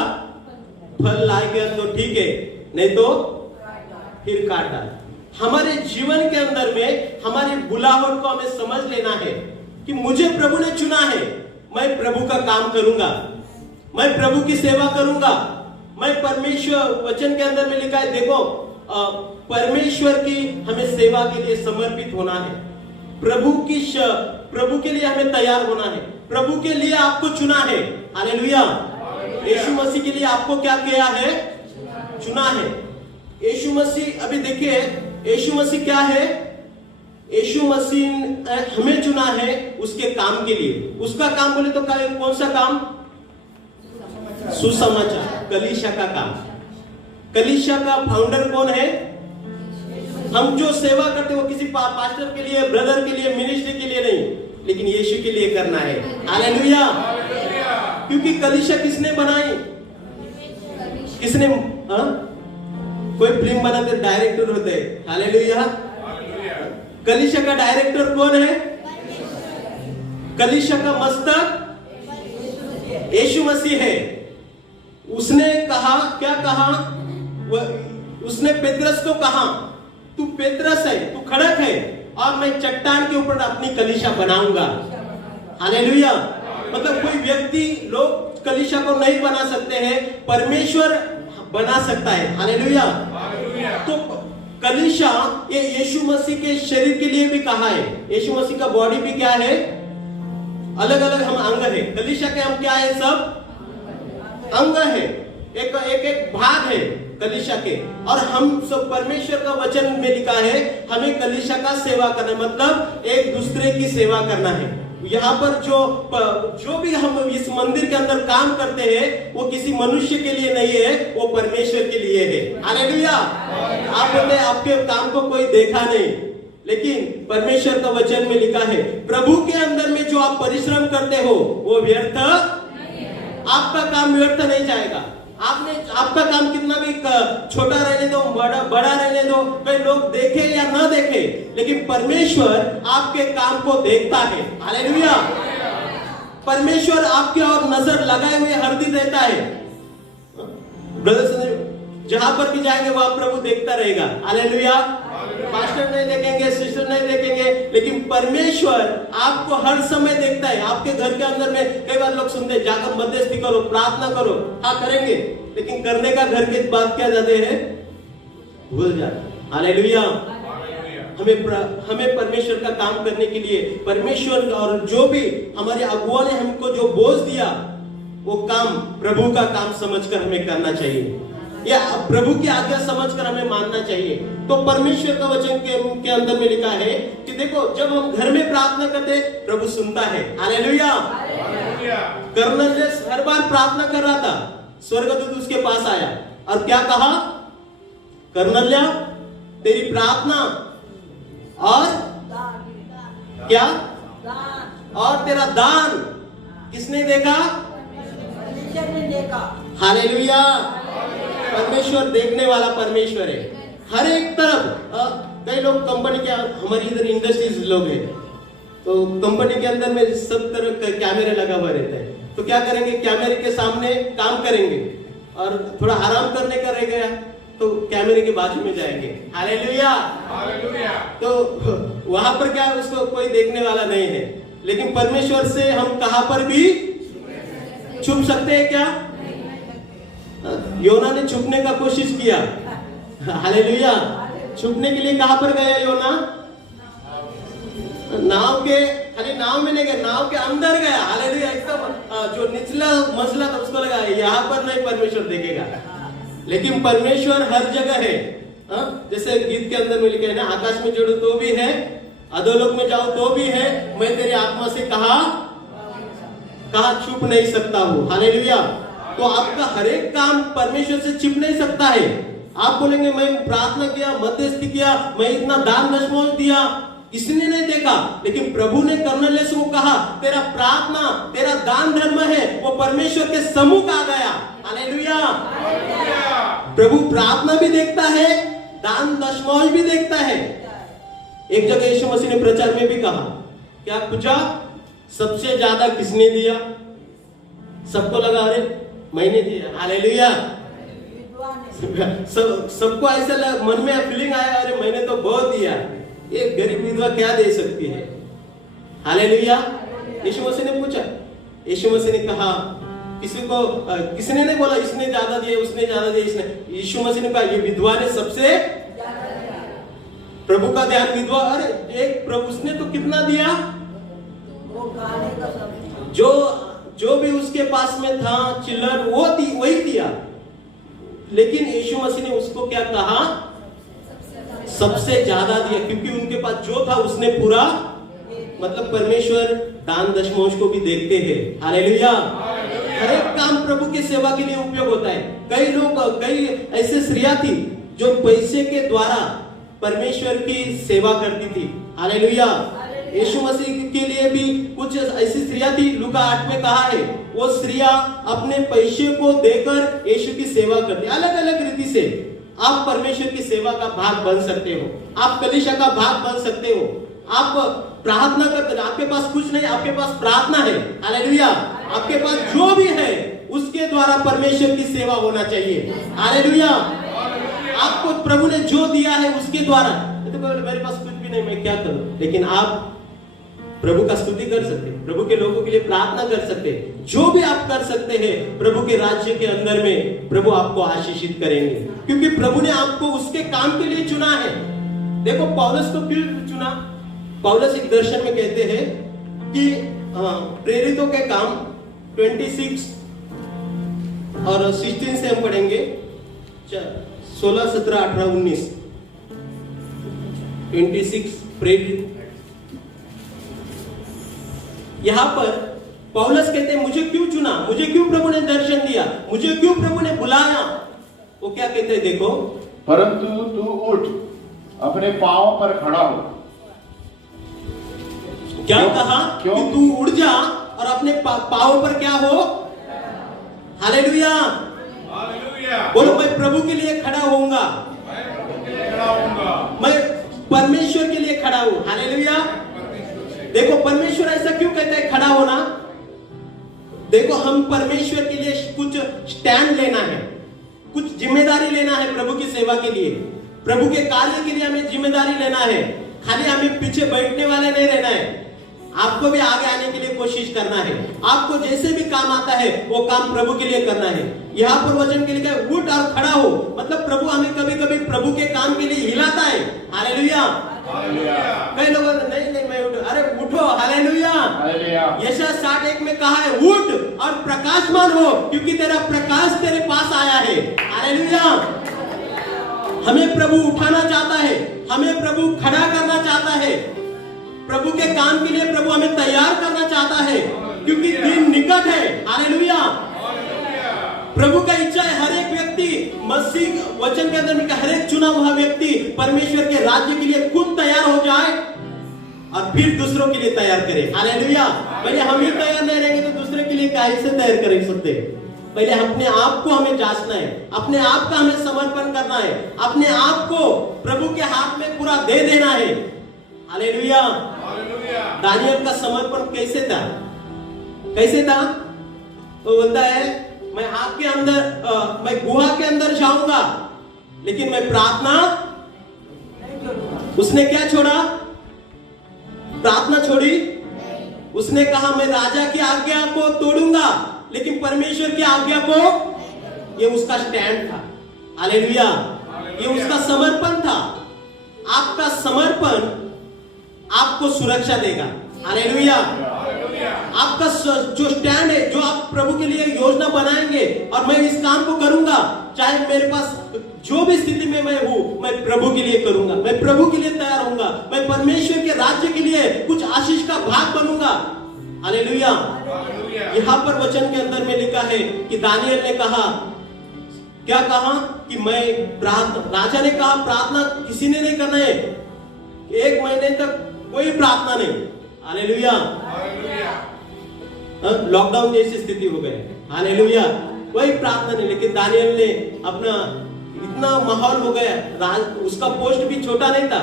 फल लाएगा तो ठीक है, नहीं तो फिर काट डाल। हमारे जीवन के अंदर में हमारी बुलाहट को हमें समझ लेना है कि मुझे प्रभु ने चुना है, मैं प्रभु का काम करूंगा, मैं प्रभु की सेवा करूंगा, मैं परमेश्वर, वचन के अंदर में लिखा है देखो परमेश्वर की हमें सेवा के लिए समर्पित होना है, प्रभु के लिए हमें तैयार होना है, प्रभु के लिए आपको चुना है। हालेलुया। यीशु मसीह के लिए आपको क्या किया है, चुना है। यीशु मसीह, अभी देखिए यीशु मसीह क्या है, यीशु मसीह हमें चुना है उसके काम के लिए। उसका काम बोले तो कौन सा काम, सुसमाचार, कलीसिया का काम। कलीसिया का फाउंडर कौन है, हम जो सेवा करते हैं वो किसी पास्टर के लिए, ब्रदर के लिए, मिनिस्ट्री के लिए नहीं, लेकिन यीशु के लिए करना है। हालेलुया। क्योंकि कलीसिया किसने बनाई, किसने, कोई फिल्म बनाते डायरेक्टर होते हैं। हालेलुया। कलीसिया का डायरेक्टर कौन है, कलीसिया का मस्तक यीशु मसीह है। उसने कहा, क्या कहा, उसने पेत्रस को कहा तू पेत्रस है, तू खड़क है और मैं चट्टान के ऊपर अपनी कलीसिया बनाऊंगा। हालेलुया। मतलब कोई व्यक्ति, लोग कलीसिया को नहीं बना सकते हैं, परमेश्वर बना सकता है। हालेलुया। तो कलीसिया ये यीशु मसीह के शरीर के लिए भी कहा है, यीशु मसीह का बॉडी भी क्या है, अलग अलग हम अंग है। कलीसिया के हम क्या है, सब अंग है, एक भाग है कलीसिया के। और हम सब, परमेश्वर का वचन में लिखा है हमें कलीसिया का सेवा करना, मतलब एक दूसरे की सेवा करना है। यहाँ पर जो भी हम इस मंदिर के अंदर काम करते हैं वो किसी मनुष्य के लिए नहीं है, वो परमेश्वर के लिए है। हालेलुया। आप बोलते आपके काम को कोई देखा नहीं, लेकिन परमेश्वर का वचन में लिखा है प्रभु के अंदर में जो आप परिश्रम करते हो वो व्यर्थ, आपका काम व्यर्थ नहीं जाएगा। आपका काम कितना भी छोटा रहने दो, बड़ा रहने दो, भाई लोग देखे या ना देखे, लेकिन परमेश्वर आपके काम को देखता है। हालेलुया। परमेश्वर आपके और नजर लगाए हुए हर दिन रहता है। ब्रदर्स, जहां पर भी जाएंगे वहां प्रभु देखता रहेगा। हालेलुया। पास्टर नहीं देखेंगे, सिस्टर नहीं देखेंगे, लेकिन परमेश्वर आपको हर समय देखता है। आपके घर के अंदर में कई बार लोग सुनते हैं जाकर मध्यस्थी करो, प्रार्थना करो, हाँ करेंगे, लेकिन करने का घर के बाद क्या जाते हैं, भूल जाते। हालेलुया। हमें परमेश्वर का काम करने के लिए परमेश्वर और जो भी हमारे अगुआ ने हमको जो बोझ दिया वो काम प्रभु का काम समझकर हमें करना चाहिए, या प्रभु की आज्ञा समझकर हमें मानना चाहिए। तो परमेश्वर का वचन के अंदर में लिखा है कि देखो जब हम घर में प्रार्थना करते प्रभु सुनता है। हालेलुया। कर्नेलियस हर बार प्रार्थना कर रहा था, स्वर्गदूत उसके पास आया और क्या कहा, कर्नेलिया तेरी प्रार्थना और क्या, और तेरा दान किसने देखा, हालेलुया। परमेश्वर देखने वाला परमेश्वर है हर एक तरफ। कई लोग कंपनी के, हमारी इधर इंडस्ट्रीज लोग हैं, तो कंपनी के अंदर में सब तरह का कैमरे लगा हुआ रहता है, तो क्या करेंगे, कैमरे के सामने काम करेंगे और थोड़ा आराम करने का रह गया तो कैमरे के बाजू में जाएंगे। हालेलुया। तो वहां पर क्या, उसको कोई देखने वाला नहीं है, लेकिन परमेश्वर से हम कहां पर भी छुप सकते हैं क्या, योना ने छुपने का कोशिश किया। हालेलुया। छुपने के लिए कहां पर गया योना, नाव के, खाली नाव में नहीं गया, नाव के अंदर गया। हालेलुया। एकदम जो निचला मसला था उसको लगा यहाँ पर नहीं परमेश्वर देखेगा, लेकिन परमेश्वर हर जगह है। जैसे गीत के अंदर में लिखा है ना, आकाश में चढ़ो तो भी है, अधोलोक में जाओ तो भी है, मैं तेरी आत्मा से कहा छुप नहीं सकता हूँ। हालेलुया। तो आपका हर एक काम परमेश्वर से छिप नहीं सकता है। आप बोलेंगे मैं प्रार्थना किया, मध्यस्थी किया, मैं इतना दान दशमोश दिया, किसने नहीं देखा, लेकिन प्रभु ने कर्नेलियस को कहा तेरा प्रार्थना, तेरा दान धर्म है वो परमेश्वर के सम्मुख आ गया। हालेलुया। प्रभु प्रार्थना भी देखता है, दान दशमांश भी देखता है। एक जगह यीशु मसीह ने प्रचार में भी कहा, क्या पूछा सबसे ज्यादा किसने दिया? सबको लगा अरे मैंने दिया। हालेलुया। सबको ऐसा मन में फीलिंग आया अरे मैंने तो बहुत दिया, ये गरीब विधवा क्या दे सकती है? हालेलुया। यीशु मसीह ने पूछा, यीशु मसीह ने कहा किसी को, किसने नहीं बोला इसने ज्यादा दिया, उसने ज्यादा दिया, इसने। यीशु मसीह ने कहा ये विधवा ने सबसे प्रभु का ध्यान विधवा, अरे एक प्रभु उसने तो कितना दिया, जो भी उसके पास में था चिल्लर वो वही दिया। लेकिन यीशु मसीह ने उसको क्या कहा? सबसे ज्यादा दिया, क्योंकि उनके पास जो था उसने पूरा, मतलब परमेश्वर दान दशमांश को भी देखते हैं। हालेलुया। हर एक काम प्रभु की सेवा के लिए उपयोग होता है। कई ऐसे स्त्रियां थी जो पैसे के द्वारा परमेश्वर की सेवा करती थी। हालेलुया। यीशु मसीह के लिए भी कुछ ऐसी स्त्रियां थी, लूका 8 में कहा है वो स्त्रियां अपने पैसे को देकर यीशु की सेवा करती। अलग अलग रीति से आप परमेश्वर की सेवा का भाग बन सकते हो, आप कलीसिया का भाग बन सकते हो। आप प्रार्थना करते, आपके पास कुछ नहीं, आपके पास प्रार्थना है। हालेलुया। आपके पास जो भी है उसके द्वारा परमेश्वर की सेवा होना चाहिए। हालेलुया। आपको प्रभु ने जो दिया है उसके द्वारा, तो मेरे पास कुछ भी नहीं, मैं क्या करूं? लेकिन आप प्रभु का स्तुति कर सकते, प्रभु के लोगों के लिए प्रार्थना कर सकते, जो भी आप कर सकते हैं प्रभु के राज्य के अंदर में प्रभु आपको आशीषित करेंगे, क्योंकि प्रभु ने आपको उसके काम के लिए चुना है। देखो पौलुस को क्यों चुना? पौलुस एक दर्शन में कहते हैं कि प्रेरितों के काम 26 और 16 से हम पढ़ेंगे, 16, 17, 18, 19, 26 प्रेरित। यहां पर पौलुस कहते हैं मुझे क्यों चुना, मुझे क्यों प्रभु ने दर्शन दिया, मुझे क्यों प्रभु ने बुलाया? वो क्या कहते हैं देखो, परंतु तू उठ, अपने पांव पर खड़ा हो। क्या कहा? कि तू उठ जा और अपने पांव पर क्या हो? हालेलुया। बोलो मैं प्रभु के लिए खड़ा होऊंगा, मैं परमेश्वर के लिए खड़ा हूं। हालेलुया। देखो परमेश्वर ऐसा क्यों कहता है खड़ा होना? देखो हम परमेश्वर के लिए कुछ स्टैंड लेना है, कुछ जिम्मेदारी लेना है प्रभु की सेवा के लिए, प्रभु के कार्य के लिए हमें जिम्मेदारी लेना है। खाली हमें पीछे बैठने वाले नहीं रहना है, आपको भी आगे आने के लिए कोशिश करना है। आपको जैसे भी काम आता है वो काम प्रभु के लिए करना है। यहाँ पर वचन के लिए उठ और खड़ा हो, मतलब प्रभु हमें कभी कभी प्रभु के काम के लिए हिलाता है। हालेलुया। कई लोग नहीं मैं उठ, अरे उठो। हालेलुया। यशायाह 60:1 में कहा है उठ और प्रकाशमान हो, क्योंकि तेरा प्रकाश तेरे पास आया है। हालेलुया। हमें प्रभु उठाना चाहता है, हमें प्रभु खड़ा करना चाहता है, प्रभु के काम के लिए प्रभु हमें तैयार करना चाहता है, क्योंकि दिन निकट है। हालेलुया। प्रभु का इच्छा है हर एक व्यक्ति मसीह वचन के अंदर में हर एक चुना हुआ व्यक्ति परमेश्वर के राज्य के लिए खुद तैयार हो जाए और फिर दूसरों के लिए तैयार करे। हालेलुया। पहले हम ही तैयार नहीं रहेंगे तो दूसरे के लिए कैसे तैयार कर सकते? पहले अपने आप को हमें जांचना है, अपने आप का हमें समर्पण करना है, अपने आप को प्रभु के हाथ में पूरा दे देना है। हालेलुया। दानियल का समर्पण कैसे था? कैसे था? वो बोलता है मैं आग के अंदर, मैं गुहा के अंदर जाऊंगा लेकिन मैं प्रार्थना। उसने क्या छोड़ा? प्रार्थना छोड़ी? उसने कहा मैं राजा की आज्ञा को तोड़ूंगा लेकिन परमेश्वर की आज्ञा को। ये उसका स्टैंड था। हालेलुया। ये उसका समर्पण था। आपका समर्पण आपको सुरक्षा देगा। हालेलुया। आपका जो स्टैंड है, जो आप प्रभु के लिए योजना बनाएंगे और मैं इस काम को करूंगा, चाहे मेरे पास जो भी स्थिति में मैं हूं, मैं प्रभु के लिए करूंगा, मैं प्रभु के लिए तैयार होऊंगा, मैं परमेश्वर के राज्य के लिए कुछ आशीष का भाग बनूंगा। हालेलुया। यहाँ पर वचन के अंदर में लिखा है कि दानियल ने कहा, क्या कहा? कि मैं प्रार्थना, राजा ने कहा प्रार्थना किसी ने नहीं करना है, 1 महीने तक कोई प्रार्थना नहीं। हालेलुया। लॉकडाउन जैसी स्थिति हो गई। हालेलुया। कोई प्रार्थना नहीं। लेकिन दानियल ने अपना इतना माहौल हो गया, उसका पोस्ट भी छोटा नहीं था।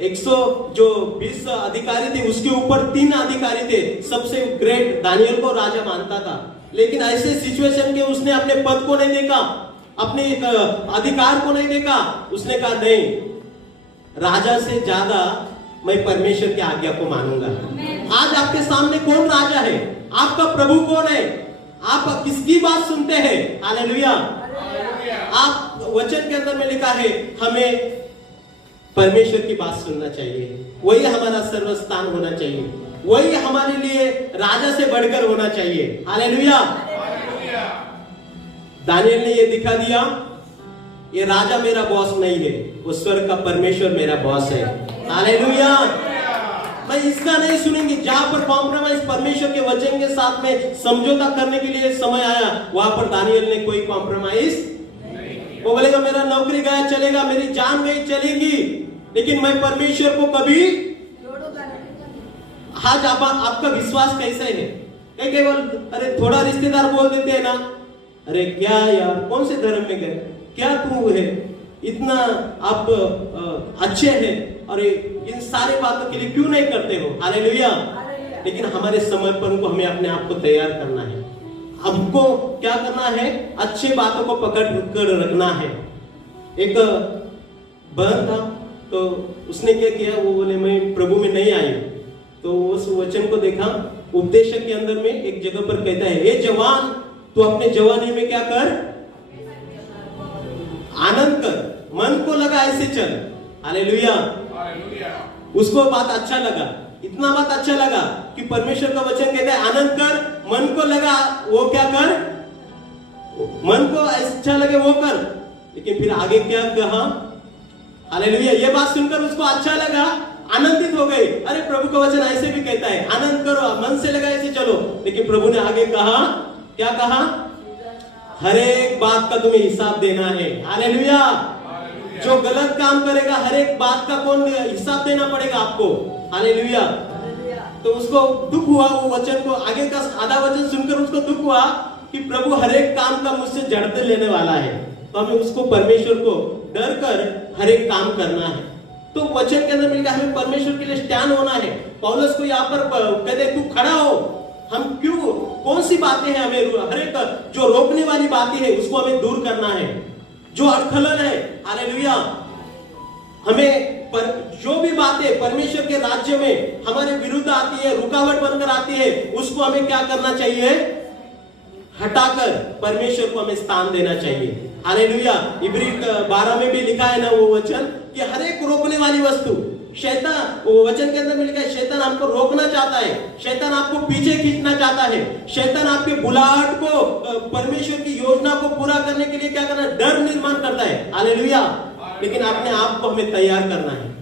120 अधिकारी थे, उसके ऊपर 3 अधिकारी थे। सबसे ग्रेट दानियल को राजा मानता था। लेकिन ऐसे सिचुएशन के उसने अपने पद को नहीं देखा, अपने अधिकार को नहीं देखा। उसने कहा नहीं, राजा से ज्यादा मैं परमेश्वर की आज्ञा को मानूंगा। आज आपके सामने कौन राजा है? आपका प्रभु कौन है? आप किसकी बात सुनते हैं? हालेलुया। आप वचन के अंदर में लिखा है हमें परमेश्वर की बात सुनना चाहिए। वही हमारा सर्वस्थान होना चाहिए। वही हमारे लिए राजा से बढ़कर होना चाहिए। हालेलुया। दानियल ने ये दिखा दिया, ये राजा मेरा बॉस नहीं है, वो स्वर्ग का परमेश्वर मेरा बॉस है। हालेलुया। मैं इसका नहीं सुनेंगे। जहां पर कॉम्प्रोमाइज परमेश्वर के वचन के साथ में समझौता करने के लिए समय आया, वहां पर दानियल ने कोई कॉम्प्रोमाइज। वो बोलेगा मेरा नौकरी गया चलेगा, मेरी जान गई चलेगी, लेकिन मैं परमेश्वर को कभी। आज आपका विश्वास कैसे है? केवल अरे थोड़ा रिश्तेदार बोल देते हैं ना, अरे क्या यार कौन से धर्म में गए, क्या तू है इतना आप अच्छे हैं, अरे इन सारे बातों के लिए क्यों नहीं करते हो? हालेलुया। लेकिन हमारे समर्पण को हमें अपने आप को तैयार करना है। हमको क्या करना है? अच्छे बातों को पकड़ कर रखना है। एक बहन था, तो उसने क्या किया, वो बोले मैं प्रभु में नहीं आई। तो उस वचन को देखा, उपदेशक के अंदर में एक जगह पर कहता है, हे जवान, तू अपने जवानी में क्या कर? आनंद कर, मन को लगा ऐसे चल। हालेलुया। उसको बात अच्छा लगा, इतना बात अच्छा लगा कि परमेश्वर का वचन कहता है आनंद कर, मन को लगा वो क्या कर, मन को अच्छा लगे वो कर। लेकिन फिर आगे क्या कहा? हालेलुया। ये बात सुनकर उसको अच्छा लगा, आनंदित हो गई। अरे प्रभु का वचन ऐसे भी कहता है आनंद करो, मन से लगा ऐसे चलो। लेकिन प्रभु ने आगे कहा, क्या कहा? हर एक बात का तुम्हें हिसाब देना है। हालेलुया। जो गलत काम करेगा हर एक बात का कौन हिसाब देना पड़ेगा आपको। हालेलुया। तो उसको दुख हुआ, वो वचन को आगे का आधा वचन सुनकर उसको दुख हुआ कि प्रभु हर एक काम का मुझसे झड़ते लेने वाला है। तो हमें उसको परमेश्वर को डर कर हर एक काम करना है। तो वचन के अंदर मिलकर हमें परमेश्वर के लिए स्टैंड होना है। पौलुस को यहाँ पर कहते तू खड़ा हो। हम क्यों, कौन सी बातें हैं हमें, हर एक जो रोकने वाली बातें हैं उसको हमें दूर करना है, जो अड़खलन है। हालेलुया। हमें पर जो भी बातें परमेश्वर के राज्य में हमारे विरुद्ध आती है, रुकावट बनकर आती है, उसको हमें क्या करना चाहिए? हटाकर परमेश्वर को हमें स्थान देना चाहिए। हालेलुया। इब्री 12 में भी लिखा है ना वो वचन कि हर एक रोकने वाली वस्तु, शैतान, वो वचन के अंदर में लिखा है शैतान आपको रोकना चाहता है, शैतान आपको पीछे खींचना चाहता है, शैतान आपके बुलाहट को, परमेश्वर की योजना को पूरा करने के लिए क्या करना है? डर निर्माण करता है। हालेलुया। लेकिन अपने आप को हमें तैयार करना है,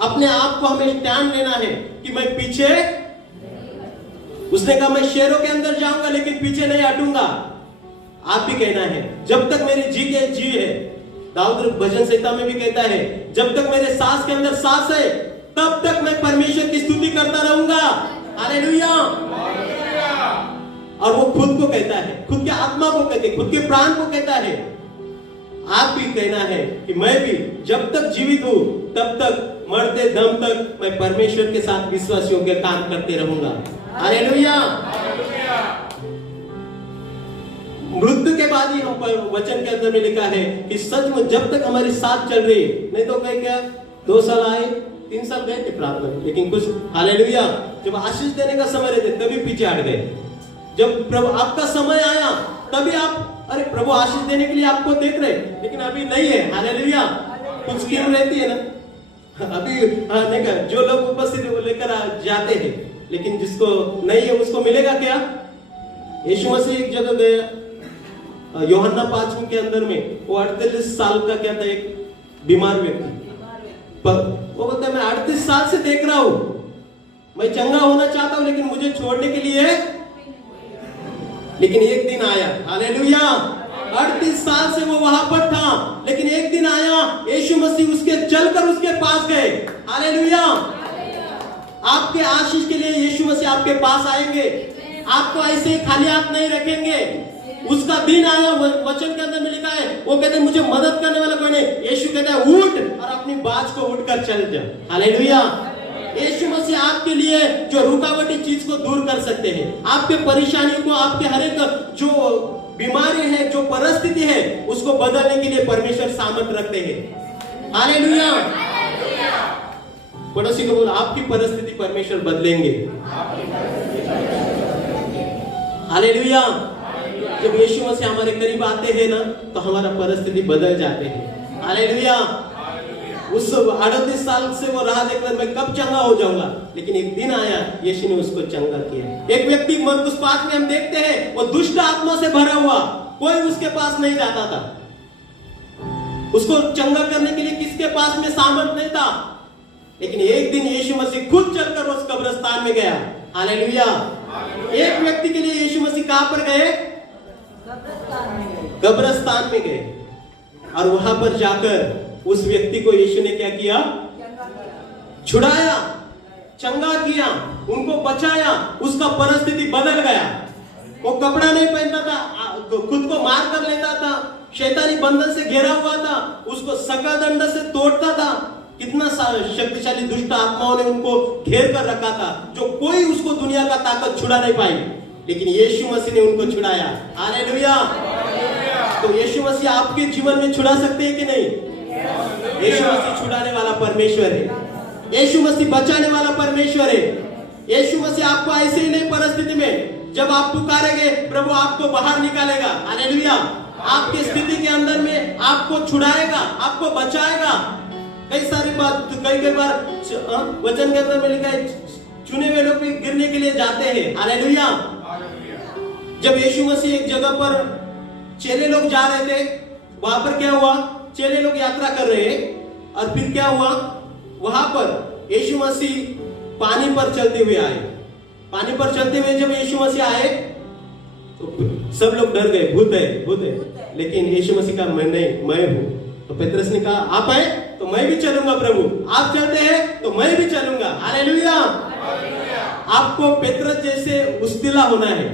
अपने आप को हमें स्टैंड लेना है कि मैं पीछे, उसने कहा मैं शेरों के अंदर जाऊंगा लेकिन पीछे नहीं हटूंगा। आप भी कहना है जब तक मेरी जी के जी है। दाऊद भजन संहिता में भी कहता है जब तक मेरे सांस के अंदर सांस है तब तक मैं परमेश्वर की स्तुति करता रहूंगा। हालेलुया। और वो खुद को कहता है, खुद के आत्मा को कहते, खुद के प्राण को कहता है। आप भी कहना है कि मैं भी जब तक जीवित हूं तब तक, मरते दम तक मैं परमेश्वर के साथ विश्वासियों के काम करते रहूंगा। हालेलुया। मृत्यु के बाद ही हम वचन के अंदर में लिखा है कि सचमुच जब तक हमारी साथ चल रही, नहीं तो कहीं क्या 2 साल आए 3 साल गए थे प्रार्थना, लेकिन कुछ, हालेलुया, जब आशीष देने का समय रहते तभी पीछे हट गए। जब प्रभु आपका समय आया तभी आप, अरे प्रभु आशीष देने के लिए आपको देख रहे, लेकिन अभी नहीं है। हालेलुया। कुछ स्कीम रहती है ना, अभी देखा जो लोग उपस्थित वो लेकर जाते हैं, लेकिन जिसको नहीं है उसको मिलेगा क्या? यीशु मसीह एक जगह गया, यूहन्ना 5 के अंदर में, वो 38 साल का क्या था, एक बीमार व्यक्ति, वो बोलता है मैं 38 साल से देख रहा हूं, मैं चंगा होना चाहता हूं लेकिन मुझे छोड़ने के लिए, लेकिन एक दिन आया। हालेलुया। 38 साल से वो वहां पर था, लेकिन एक दिन आया, यीशु मसीह उसके चलकर उसके पास गए। हालेलुया। आपके आशीष के लिए यीशु मसीह आपके पास आएंगे। आपको ऐसे ही खाली हाथ नहीं रखेंगे। उसका दिन आया, वचन के अंदर में लिखा है, वो कहते हैं मुझे मदद करने वाला कोई नहीं। यीशु कहता है उठ और अपनी बाज को उठकर चल जा। हालेलुया। यीशु मसीह आपके लिए जो रुकावटी चीज को दूर कर सकते हैं, आपके परेशानियों को, आपके हर एक जो बीमारी है, जो परिस्थिति है, उसको बदलने के लिए परमेश्वर सामर्थ रखते हैं। हालेलुया। पड़ोसी को बोलो आपकी परिस्थिति परमेश्वर बदलेंगे। हालेलुया। जब यीशु मसीह हमारे करीब आते हैं ना, तो हमारा परिस्थिति बदल जाते हैं। हालेलुया। उस 38 साल से वो राह देख रहा, मैं कब चंगा हो जाऊंगा, लेकिन एक दिन आया, यीशु ने उसको चंगा किया। एक व्यक्ति मरकुस 5 में हम देखते हैं, वो दुष्ट आत्मा से भरा हुआ, कोई उसके पास नहीं जाता था। उसको चंगा करने के लिए किसके पास में सामर्थ नहीं था, लेकिन एक दिन यीशु मसीह खुद चलकर उस कब्रिस्तान में गया। हालेलुया। एक व्यक्ति के लिए यीशु मसीह कहां पर गए? कब्रिस्तान में गए, और वहां पर जाकर उस व्यक्ति को यीशु ने क्या किया? छुड़ाया, चंगा किया, उनको बचाया। उसका परिस्थिति बदल गया। वो कपड़ा नहीं पहनता था, खुद को मार कर लेता था, शैतानी बंधन से घेरा हुआ था, उसको सकल दंड से तोड़ता था। कितना शक्तिशाली दुष्ट आत्माओं ने उनको घेर कर रखा था, जो कोई उसको दुनिया का ताकत छुड़ा नहीं पाई, लेकिन यीशु मसीह ने उनको छुड़ाया। हालेलुया। तो यीशु मसीह आपके जीवन में छुड़ा सकते हैं कि नहीं? यीशु मसीह छुड़ाने वाला परमेश्वर है। यीशु मसीह बचाने वाला परमेश्वर है। यीशु मसीह आपको ऐसे ही नहीं परिस्थिति में, जब आप पुकारेंगे, प्रभु आपको बाहर निकालेगा। हालेलुया। आपकी स्थिति के अंदर में आपको छुड़ाएगा, आपको बचाएगा। कई सारी बात, कई बार वचन के अंदर में लिखा है, चुने हुए लोग भी गिरने के लिए जाते हैं। हालेलुया। जब यीशु मसीह एक जगह पर चेले लोग जा रहे थे, वहां पर क्या हुआ? चेले लोग यात्रा कर रहे हैं, और फिर क्या हुआ? वहां पर यीशु मसीह पानी पर चलते हुए आए। पानी पर चलते हुए जब यीशु मसीह आए, तो सब लोग डर गए, भूत है, भूत है। लेकिन यीशु मसीह का मैं हूं। तो पेत्रस ने कहा आप आए तो मैं भी चलूंगा प्रभु, आप चलते हैं तो मैं भी चलूंगा। हालेलुया। आपको पेत्रस जैसे उस्तिला होना है,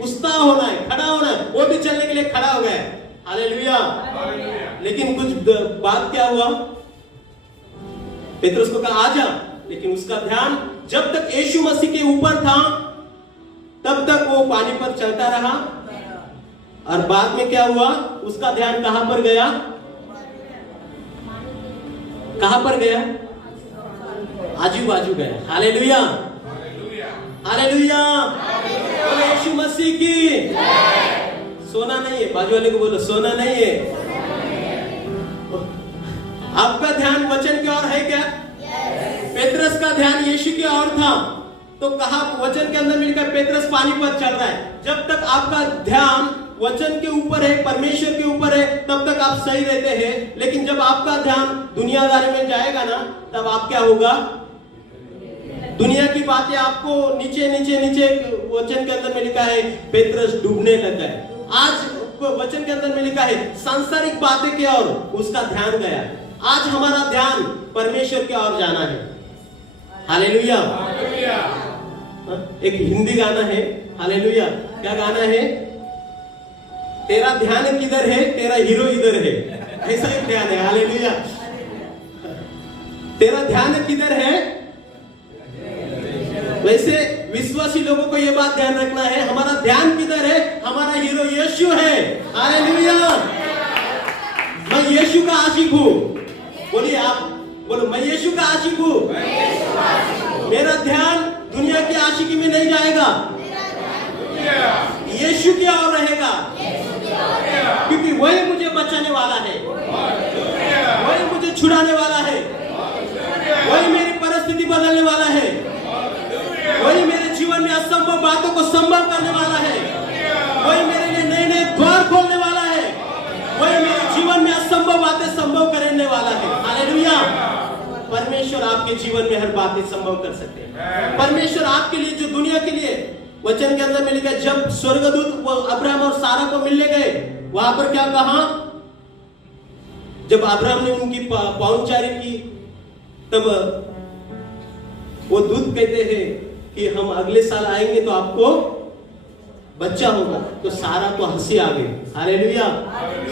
उस्ता होना है, खड़ा होना है। वो भी चलने के लिए खड़ा हो गया। हालेलुया। लेकिन कुछ बात क्या हुआ? पेत्रस को कहा आजा, लेकिन उसका ध्यान जब तक यीशु मसीह के ऊपर था, तब तक वो पानी पर चलता रहा। और बाद में क्या हुआ? उसका ध्यान कहां पर गया? कहां पर गया? आजू बाजू गया। हालेलुया। हालेलुया। यीशु मसीह की सोना नहीं है। बाजू वाले को बोलो सोना नहीं है। आपका ध्यान वचन की ओर है क्या? पेत्रस का ध्यान यीशु की ओर था। तो कहा वचन के अंदर मिलकर पेत्रस पानी पर चल रहा है। जब तक आपका ध्यान वचन के ऊपर है, परमेश्वर के ऊपर है, तब तक आप सही रहते हैं। लेकिन जब आपका ध्यान दुनियादारी में जाएगा ना, तब आप क्या होगा? दुनिया की बातें आपको नीचे नीचे नीचे। वचन के अंदर में लिखा है पेत्रस डूबने लगा है। आज वचन के अंदर में लिखा है सांसारिक बातें की ओर उसका ध्यान गया। आज हमारा ध्यान परमेश्वर की ओर जाना है। हालेलुया। एक हिंदी गाना है, हालेलुया। क्या गाना है? तेरा ध्यान किधर है, तेरा हीरो इधर है। ऐसा एक ध्यान है। हालेलुया। तेरा ध्यान किधर है? वैसे विश्वासी लोगों को यह बात ध्यान रखना है, हमारा ध्यान किधर है? हमारा हीरो यीशु है। हालेलुया। मैं यीशु का आशिक हूँ। बोलिए, आप बोलो, मैं यीशु का आशिक हूँ। मेरा ध्यान दुनिया की आशिकी में नहीं जाएगा, यीशु की ओर रहेगा, क्योंकि वही मुझे बचाने वाला है, वही मुझे छुड़ाने वाला है, वही मेरी परिस्थिति बदलने वाला है, वही मेरे जीवन में असंभव बातों को संभव करने वाला है, वही मेरे लिए नए नए द्वार खोलने वाला है, वही मेरे जीवन में असंभव बातें संभव करने वाला है। हालेलुया। परमेश्वर आपके जीवन में हर बातें संभव कर सकते हैं। परमेश्वर आपके लिए, जो दुनिया के लिए, वचन के अंदर में लिखा, जब स्वर्गदूत अब्राहम और सारा को मिलने गए, वहां पर क्या कहा? जब अब्राहम ने उनकी पाहुणचारी की, तब वो दूत कहते हैं कि हम अगले साल आएंगे तो आपको बच्चा होगा। तो सारा को हंसी आ गई। हालेलुया।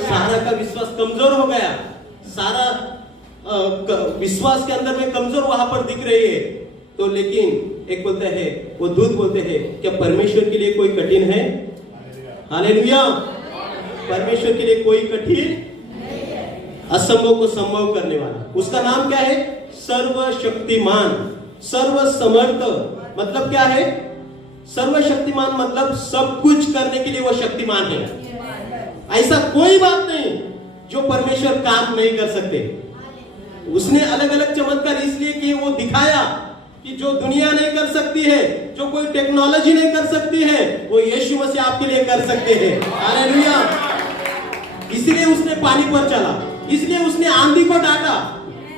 सारा का विश्वास कमजोर हो गया। सारा विश्वास के अंदर में कमजोर वहां पर दिख रही है। तो लेकिन एक बोलते हैं, वो दूत बोलते हैं, क्या परमेश्वर के लिए कोई कठिन है? हालेलुया। परमेश्वर के लिए कोई कठिन, असंभव को संभव करने वाला, उसका नाम क्या है? सर्वशक्तिमान, सर्वसमर्थ। मतलब क्या है? सर्वशक्तिमान मतलब सब कुछ करने के लिए वो शक्तिमान है। ऐसा कोई बात नहीं जो परमेश्वर काम नहीं कर सकते। उसने अलग अलग चमत्कार इसलिए किए, वो दिखाया कि जो दुनिया नहीं कर सकती है, जो कोई टेक्नोलॉजी नहीं कर सकती है, वो यीशु मसीह आपके लिए कर सकते हैं। हालेलुया। इसलिए उसने पानी पर चला, इसलिए उसने आंधी को डांटा,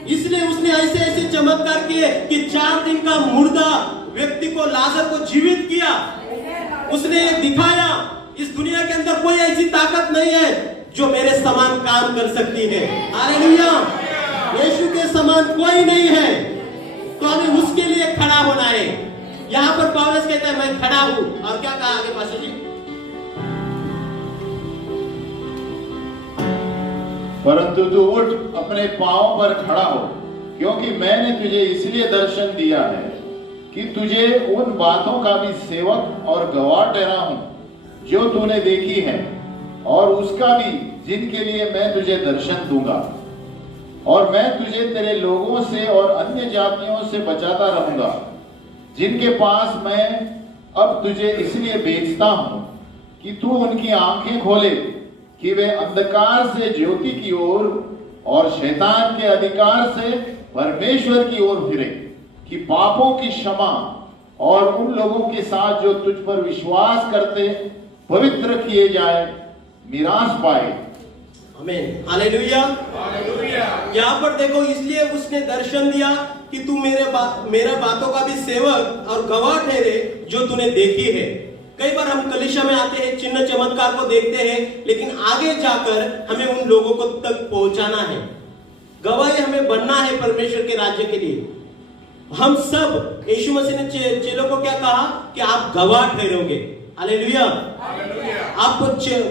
इसलिए उसने ऐसे ऐसे चमत्कार किए कि 4 दिन का मुर्दा व्यक्ति को, लाजर को जीवित किया। उसने ये दिखाया इस दुनिया के अंदर कोई ऐसी ताकत नहीं है जो मेरे समान काम कर सकती है। हालेलुया। यीशु के समान कोई नहीं है, तो हमें उसके लिए खड़ा होना है। यहाँ पर पौलुस कहता है मैं खड़ा हूं। और क्या कहा आगे पास्टर जी? परंतु तू उठ, अपने पांव पर खड़ा हो, क्योंकि मैंने तुझे इसलिए दर्शन दिया है कि तुझे उन बातों का भी सेवक और गवाह ठहराऊं जो तूने देखी है, और उसका भी जिनके लिए मैं तुझे दर्शन दूंगा। और मैं तुझे तेरे लोगों से और अन्य जातियों से बचाता रहूंगा, जिनके पास मैं अब तुझे इसलिए भेजता हूं कि तू उनकी आंखें खोले कि वे अंधकार से ज्योति की ओर और शैतान के अधिकार से परमेश्वर की ओर फिरे, कि पापों की क्षमा और उन लोगों के साथ जो तुझ पर विश्वास करते पवित्र किए जाए, मिरास पाए। आमीन। हालेलुया। यहाँ पर देखो, इसलिए उसने दर्शन दिया कि तू मेरा बातों का भी सेवक और गवाह ठहरे जो तूने देखी है। कई बार हम कलीसिया में आते हैं, चिन्ह चमत्कार को देखते हैं, लेकिन आगे जाकर हमें उन लोगों को तक पहुंचाना है। गवाही हमें बनना है परमेश्वर के राज्य के लिए। हम सब, यीशु मसीह ने चेलों को क्या कहा कि आप गवाह ठहरोगे। हालेलुया। आप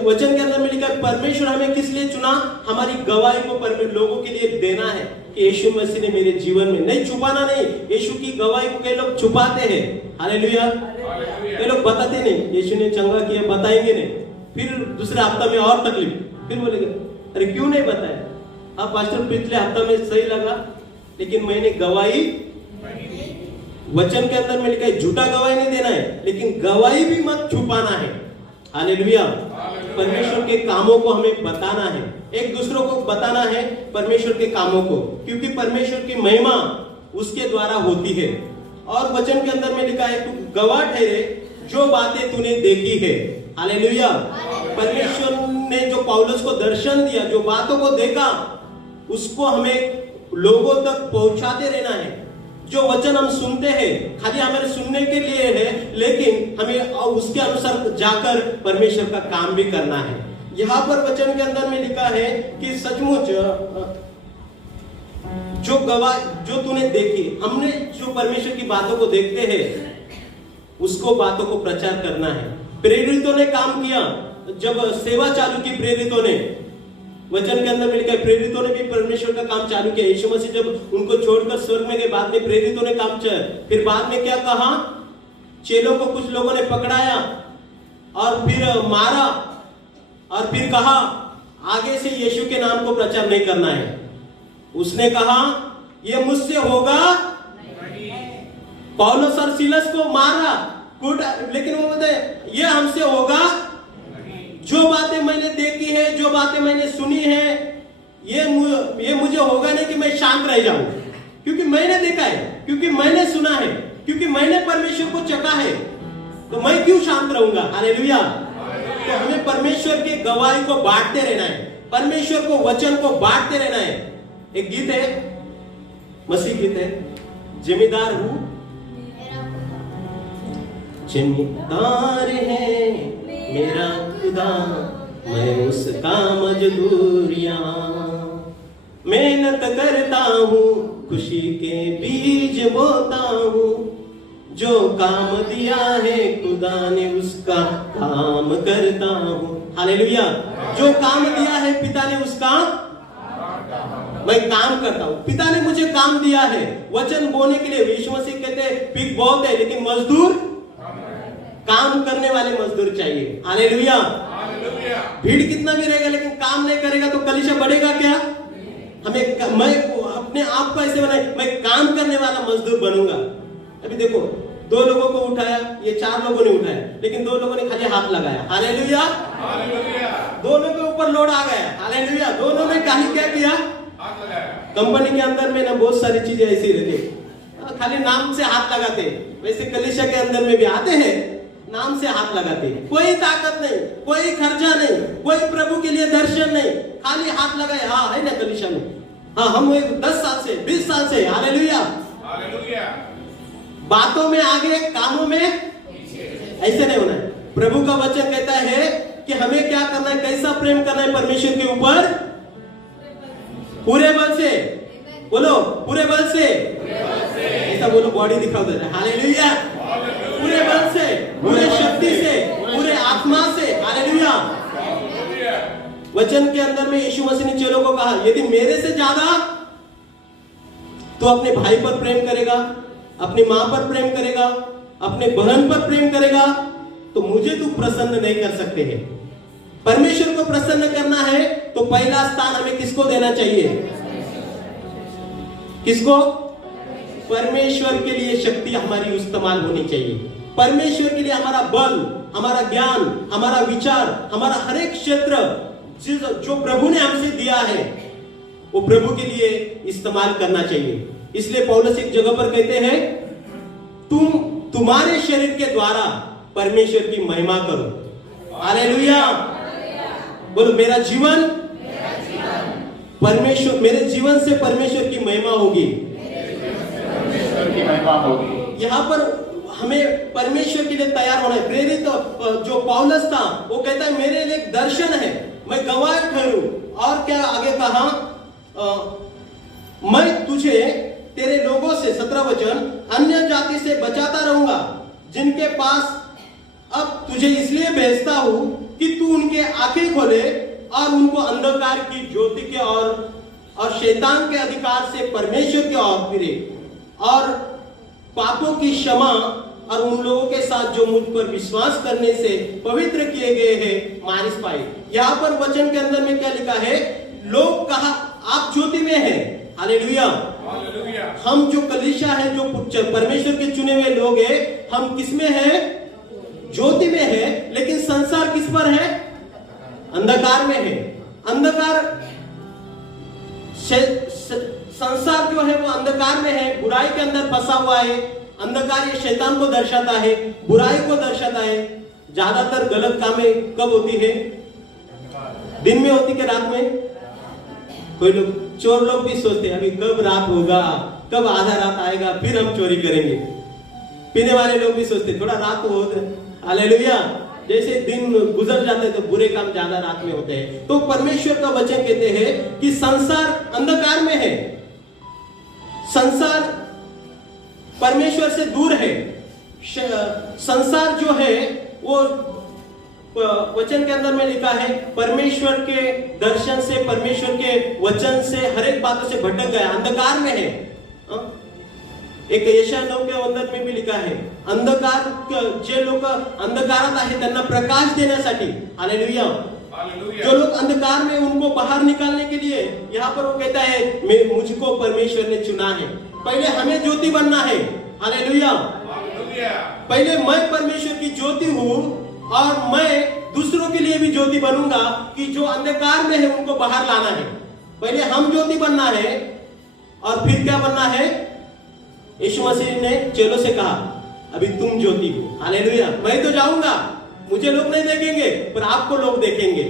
वचन के अंदर में लिखा है परमेश्वर हमें किस लिए चुना? हमारी गवाही को लोगों के लिए देना है कि यीशु मसीह ने मेरे जीवन में, नहीं छुपाना नहीं। यीशु की गवाही को कई लोग छुपाते हैं। हालेलुया। कई लोग बताते नहीं, यीशु ने चंगा किया, बताएंगे नहीं, फिर दूसरे हफ्ता में और तकलीफ, फिर बोलेंगे अरे क्यों नहीं बताया? आप पास्टर पिछले हफ्ता में सही लगा, लेकिन मैंने गवाही, वचन के अंदर में लिखा है झूठा गवाही नहीं देना है, लेकिन गवाही भी मत छुपाना है। हालेलुया। परमेश्वर के कामों को हमें बताना है, एक दूसरों को बताना है परमेश्वर के कामों को, क्योंकि परमेश्वर की महिमा उसके द्वारा होती है। और वचन के अंदर में लिखा है तू गवाह ठहरे जो बातें तूने देखी है। हालेलुया। परमेश्वर ने जो पौलुस को दर्शन दिया, जो बातों को देखा, उसको हमें लोगों तक पहुंचाते रहना है। जो वचन हम सुनते हैं खाली हमें सुनने के लिए है, लेकिन हमें उसके अनुसार जाकर परमेश्वर का काम भी करना है। यहाँ पर वचन के अंदर में लिखा है कि सचमुच जो गवाह, जो तूने देखी, हमने जो परमेश्वर की बातों को देखते हैं उसको बातों को प्रचार करना है। प्रेरितों ने काम किया, जब सेवा चालू की प्रेरितों ने, वचन के अंदर में लिखा है प्रेरितों ने भी परमेश्वर का काम चालू किया। यीशु मसीह जब उनको छोड़कर स्वर्ग में गए, बाद में प्रेरितों ने काम किया। फिर बाद में क्या कहा? चेलों को कुछ लोगों ने पकड़ाया और फिर मारा, और फिर कहा आगे से यीशु के नाम को प्रचार नहीं करना है। उसने कहा ये मुझसे होगा। पौलुस और सीलस को मारा, लेकिन वो बोलते ये हमसे होगा। जो बातें मैंने देखी है, जो बातें मैंने सुनी है, ये मुझे होगा नहीं कि मैं शांत रह जाऊं, क्योंकि मैंने देखा है, क्योंकि मैंने सुना है, क्योंकि मैंने परमेश्वर को चखा है, तो मैं क्यों शांत रहूंगा? हालेलुया। तो हमें परमेश्वर की गवाही को बांटते रहना है, परमेश्वर को, वचन को बांटते रहना है। एक गीत है, मसीह गीत है, जिम्मेदार हूं, जिम्मेदार है मेरा खुदा, मैं उसका मजदूरियां मेहनत करता हूँ, खुशी के बीज बोता हूँ, जो काम दिया है खुदा ने उसका काम करता हूँ। हालेलुया। जो काम दिया है पिता ने उसका मैं काम करता हूँ। पिता ने मुझे काम दिया है वचन बोने के लिए। यीशु मसीह कहते हैं पिग बहुत है लेकिन मजदूर, काम करने वाले मजदूर चाहिए। हालेलुया। भीड़ कितना भी रहेगा लेकिन काम नहीं करेगा तो कलीसिया बढ़ेगा क्या? मैं अपने आप को ऐसे बनाए, मैं काम करने वाला मजदूर बनूंगा। अभी देखो 2 लोगों को उठाया, ये 4 लोगों ने उठाया, लेकिन 2 लोगों ने खाली हाथ लगाया। हालेलुया। दोनों के ऊपर लोड आ गया। हालेलुया। दोनों ने खाली क्या किया? कंपनी के अंदर में ना बहुत सारी चीजें ऐसी रहती है, खाली नाम से हाथ लगाते। वैसे कलीसिया के अंदर में भी आते हैं, नाम से हाथ लगाते, कोई ताकत नहीं, कोई खर्चा नहीं, कोई प्रभु के लिए दर्शन नहीं, खाली हाथ लगाए। हाँ है ना कलीसिया में, हाँ हम 10 साल से 20 साल से। हालेलुया। बातों में आगे, कामों में ऐसे नहीं होना है। प्रभु का वचन कहता है कि हमें क्या करना है, कैसा प्रेम करना है परमेश्वर के ऊपर, पूरे बल से। बोलो पूरे बल से, ऐसा बोलो, बॉडी दिखाओ दे रहा। हालेलुया। पूरे बल से, पूरे शक्ति से, पूरे आत्मा से। हालेलुया। वचन के अंदर में यीशु मसीह ने चेलों को कहा यदि मेरे से ज्यादा तो अपने भाई पर प्रेम करेगा, अपनी मां पर प्रेम करेगा, अपने बहन पर प्रेम करेगा तो मुझे तू प्रसन्न नहीं कर सकते हैं। परमेश्वर को प्रसन्न करना है तो पहला स्थान हमें किसको देना चाहिए? किसको? परमेश्वर के लिए शक्ति हमारी इस्तेमाल होनी चाहिए। परमेश्वर के लिए हमारा बल, हमारा ज्ञान, हमारा विचार, हमारा हर एक क्षेत्र जो प्रभु ने हमसे दिया है वो प्रभु के लिए इस्तेमाल करना चाहिए। इसलिए पौलुस एक जगह पर कहते हैं तुम्हारे शरीर के द्वारा परमेश्वर की महिमा करो। हालेलुया। बोलो मेरा जीवन परमेश्वर, मेरे जीवन से परमेश्वर की महिमा होगी। यहाँ पर हमें परमेश्वर के लिए तैयार होना है। प्रेरित जो पौलुस था वो कहता है मेरे लिए एक दर्शन है, मैं गवाह ठहरूं। और क्या आगे कहा, मैं तुझे तेरे लोगों से, 17 वचन, अन्य जाति से बचाता रहूंगा जिनके पास अब तुझे इसलिए भेजता हूं कि तू उनके आंखें खोले और उनको अंधकार की ज्योति के और शैतान के अधिकार से परमेश्वर की ओर फिरे और पापों की क्षमा और उन लोगों के साथ जो मुझ पर विश्वास करने से पवित्र किए गए हैं मारिस पाए। यहाँ पर वचन के अंदर में क्या लिखा है? लोग कहा आप ज्योति में हैं। हालेलुया। हम जो कलीसिया है, जो परमेश्वर के चुने हुए लोग हैं, हम किस में हैं? ज्योति में है। लेकिन संसार किस पर है? अंधकार में है। अंधकार, संसार जो है वो अंधकार में है, बुराई के अंदर फंसा हुआ है। अंधकार ये शैतान को दर्शाता है, बुराई को दर्शाता है। ज्यादातर गलत कामें कब होती है? दिन में होती कि रात में? कोई लोग, चोर लोग भी सोचते हैं अभी कब रात होगा, कब आधा रात आएगा फिर हम चोरी करेंगे। पीने वाले लोग भी सोचते थोड़ा रात हो। हालेलुया। जैसे दिन गुजर जाते हैं तो बुरे काम ज्यादा रात में होते हैं। तो परमेश्वर का वचन कहते हैं कि संसार अंधकार में है, संसार परमेश्वर से दूर है। संसार जो है वो वचन के अंदर में लिखा है परमेश्वर के दर्शन से, परमेश्वर के वचन से, हर एक बातों से भटक गया, अंधकार में है। एक यशाया 9 के अंदर में भी लिखा है अंधकार, जे लोक अंधकारात आहे त्यांना प्रकाश देण्यासाठी। हालेलुया। जो लोग अंधकार में उनको बाहर निकालने के लिए, यहाँ पर वो कहता है मुझको परमेश्वर ने चुना है। पहले हमें ज्योति बनना है। हालेलुया। पहले मैं परमेश्वर की ज्योति हूँ और मैं दूसरों के लिए भी ज्योति बनूंगा कि जो अंधकार में है उनको बाहर लाना है। पहले हम ज्योति बनना है और फिर क्या बनना है? यीशु मसीह ने चेलों से कहा अभी तुम ज्योति हो। हालेलुया। मैं तो जाऊंगा, मुझे लोग नहीं देखेंगे पर आपको लोग देखेंगे।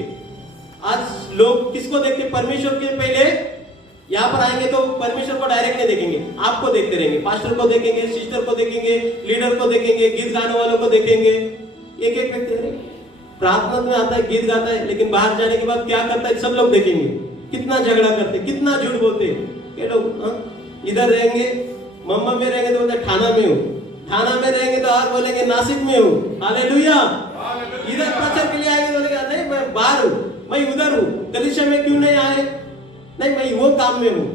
आज लोग किसको देखते? परमेश्वर के पहले यहाँ पर आएंगे तो परमेश्वर को डायरेक्ट नहीं देखेंगे, आपको देखते रहेंगे। पास्टर को देखेंगे, सिस्टर को देखेंगे, लीडर को देखेंगे, गीत गाने वालों को देखेंगे। एक एक व्यक्ति प्रार्थना में आता है, गीत गाता है, लेकिन बाहर जाने के बाद क्या करता है सब लोग देखेंगे। कितना झगड़ा करते, कितना झूठ बोलते ये लोग। इधर रहेंगे, मम्मा में रहेंगे तो बोलते ठाणा में हूँ, ठाणा में रहेंगे तो और बोलेंगे नासिक में हूँ। हालेलुया। इधर प्रचार के लिए आएंगे तो बोलेंगे नहीं मैं बाहर हूँ, मैं उधर हूँ, कलीसिया में क्यों नहीं आए, नहीं मैं वो काम में हूँ।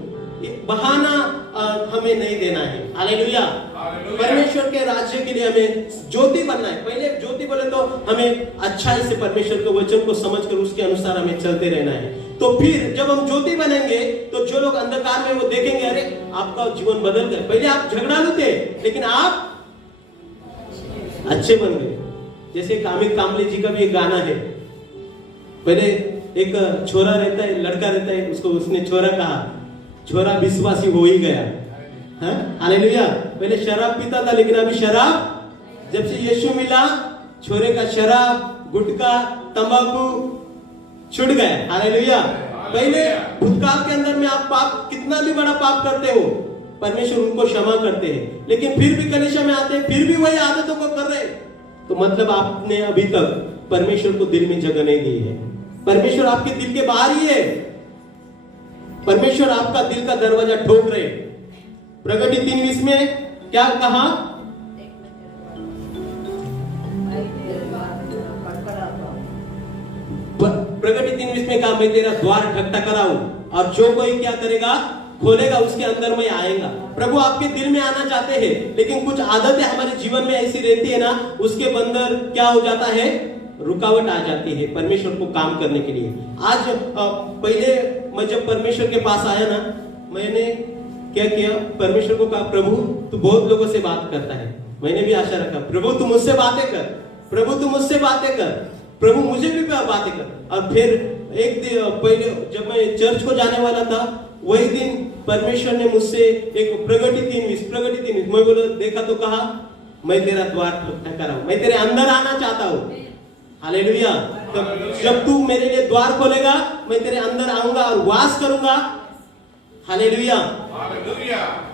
बहाना हमें नहीं देना है। हालेलुया। परमेश्वर के राज्य के लिए हमें ज्योति बनना है। पहले ज्योति बोले तो हमें अच्छाई से परमेश्वर के वचन को समझकर उसके अनुसार हमें चलते रहना है। तो फिर जब हम ज्योति बनेंगे तो जो लोग अंधकार में वो देखेंगे, अरे आपका जीवन बदल गया, पहले आप झगड़ालू थे लेकिन आप अच्छे बन गए। जैसे कामिक कामले जी का भी एक गाना है, पहले एक छोरा रहता है, लड़का रहता है, उसको उसने छोरा कहा, छोरा विश्वासी हो ही गया। हालेलुया। पहले शराब पीता था लेकिन अभी शराब, जब से यीशु मिला छोरे का शराब, गुटखा, तंबाकू छूट गया। हालेलुया। पहले भूतकाल के अंदर में आप पाप, कितना भी बड़ा पाप करते हो, परमेश्वर उनको क्षमा करते हैं, लेकिन फिर भी कलीसिया में आते हैं, फिर भी वही आदतों को कर रहे, तो मतलब आपने अभी तक परमेश्वर को दिल में जगह नहीं दी है। परमेश्वर आपके दिल के बाहर ही है। परमेश्वर आपका दिल का दरवाजा ठोक रहे। प्रगति 3:20 में क्या कहा? प्रगति 3:20 में कहा, मैं तेरा द्वार खटखटाऊं और जो कोई क्या करेगा, खोलेगा, उसके अंदर में आएगा। प्रभु आपके दिल में आना चाहते हैं, लेकिन कुछ आदतें हमारे जीवन में ऐसी रहती है ना, उसके अंदर क्या हो जाता है, रुकावट आ जाती है परमेश्वर को काम करने के लिए। आज पहले मैं जब परमेश्वर के पास आया ना, मैंने क्या किया, परमेश्वर को कहा, प्रभु तू बहुत लोगों से बात करता है, मैंने भी आशा रखा, प्रभु तू मुझसे बातें कर, प्रभु तू मुझसे बातें कर, प्रभु मुझे भी बातें कर। और फिर एक दिन पहले जब मैं चर्च को जाने वाला था, वही दिन परमेश्वर ने मुझसे एक प्रगति 3:20 मैं बोला, देखा तो कहा, मैं तेरा द्वार खटखटाऊं, मैं तेरे अंदर आना चाहता हूँ। हालेलुया। जब तू मेरे लिए द्वार खोलेगा, मैं तेरे अंदर आऊंगा और वास करूंगा। हालेलुया।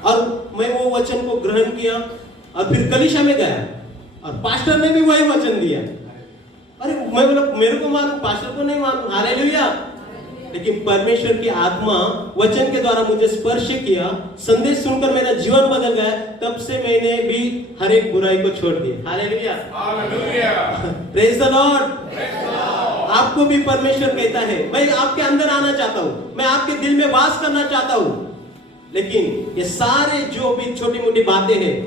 और मैं वो वचन को ग्रहण किया और फिर कलीसिया में गया और पास्टर ने भी वही वचन दिया। अरे मैं बोला, मेरे को मालूम, पास्टर को नहीं मालूम। हालेलुया। लेकिन परमेश्वर की आत्मा वचन के द्वारा मुझे स्पर्श किया, संदेश सुनकर मेरा जीवन बदल गया। तब से मैंने भी हर एक बुराई को छोड़ दिया। हालेलुया। Praise the Lord. आपको भी परमेश्वर कहता है, मैं आपके अंदर आना चाहता हूँ, मैं आपके दिल में वास करना चाहता हूँ। लेकिन ये सारे जो भी छोटी मोटी बातें हैं,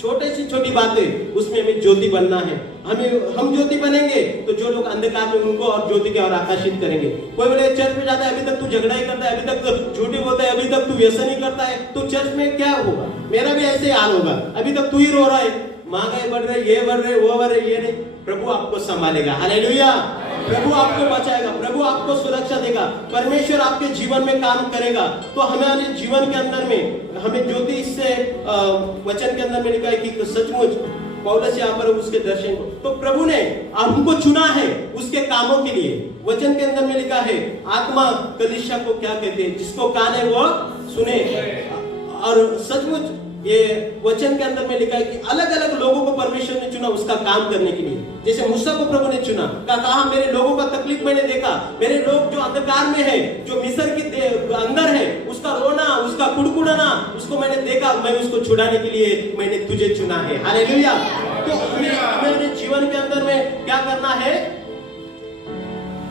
छोटे सी छोटी बातें, उसमें हमें ज्योति बनना है। हम ज्योति बनेंगे तो जो लोग अंधकार में उनको और ज्योति के और आकर्षित करेंगे। कोई बोले चर्च में जाता है, अभी तक तू झगड़ा ही करता है, अभी तक तो झूठे बोलता है, अभी तक तू व्यसन ही करता है, तो चर्च में क्या होगा? मेरा भी ऐसे हाल होगा। अभी तक तू ही रो रहा है, महंगाई बढ़ रही, ये बढ़ रहे, वो बढ़ रहे, ये नहीं। प्रभु आपको संभालेगा। हालेलुया। प्रभु आपको बचाएगा, प्रभु आपको सुरक्षा देगा, परमेश्वर आपके जीवन में काम करेगा। तो हमारे जीवन के अंदर में हमें ज्योति, इससे वचन के अंदर में लिखा है कि सचमुच पौलुस यहाँ पर उसके दर्शन को, तो प्रभु ने हमको चुना है उसके कामों के लिए। वचन के अंदर में लिखा है, आत्मा कलीसिया को क्या कहते हैं, जिसको कान है वो सुने। और सचमुच ये वचन के अंदर में लिखा है कि अलग अलग लोगों को परमेश्वर ने चुना उसका काम करने के लिए। जैसे मूसा को प्रभु ने चुना, कहा मेरे लोगों का तकलीफ मैंने देखा, मेरे लोग जो अंधकार में है, जो मिस्र के अंदर है, उसका रोना, उसका कुड़कुड़ाना, उसको मैंने देखा, मैं उसको छुड़ाने के लिए मैंने तुझे चुना है। हालेलुया। तो हमें जीवन के अंदर में क्या करना है,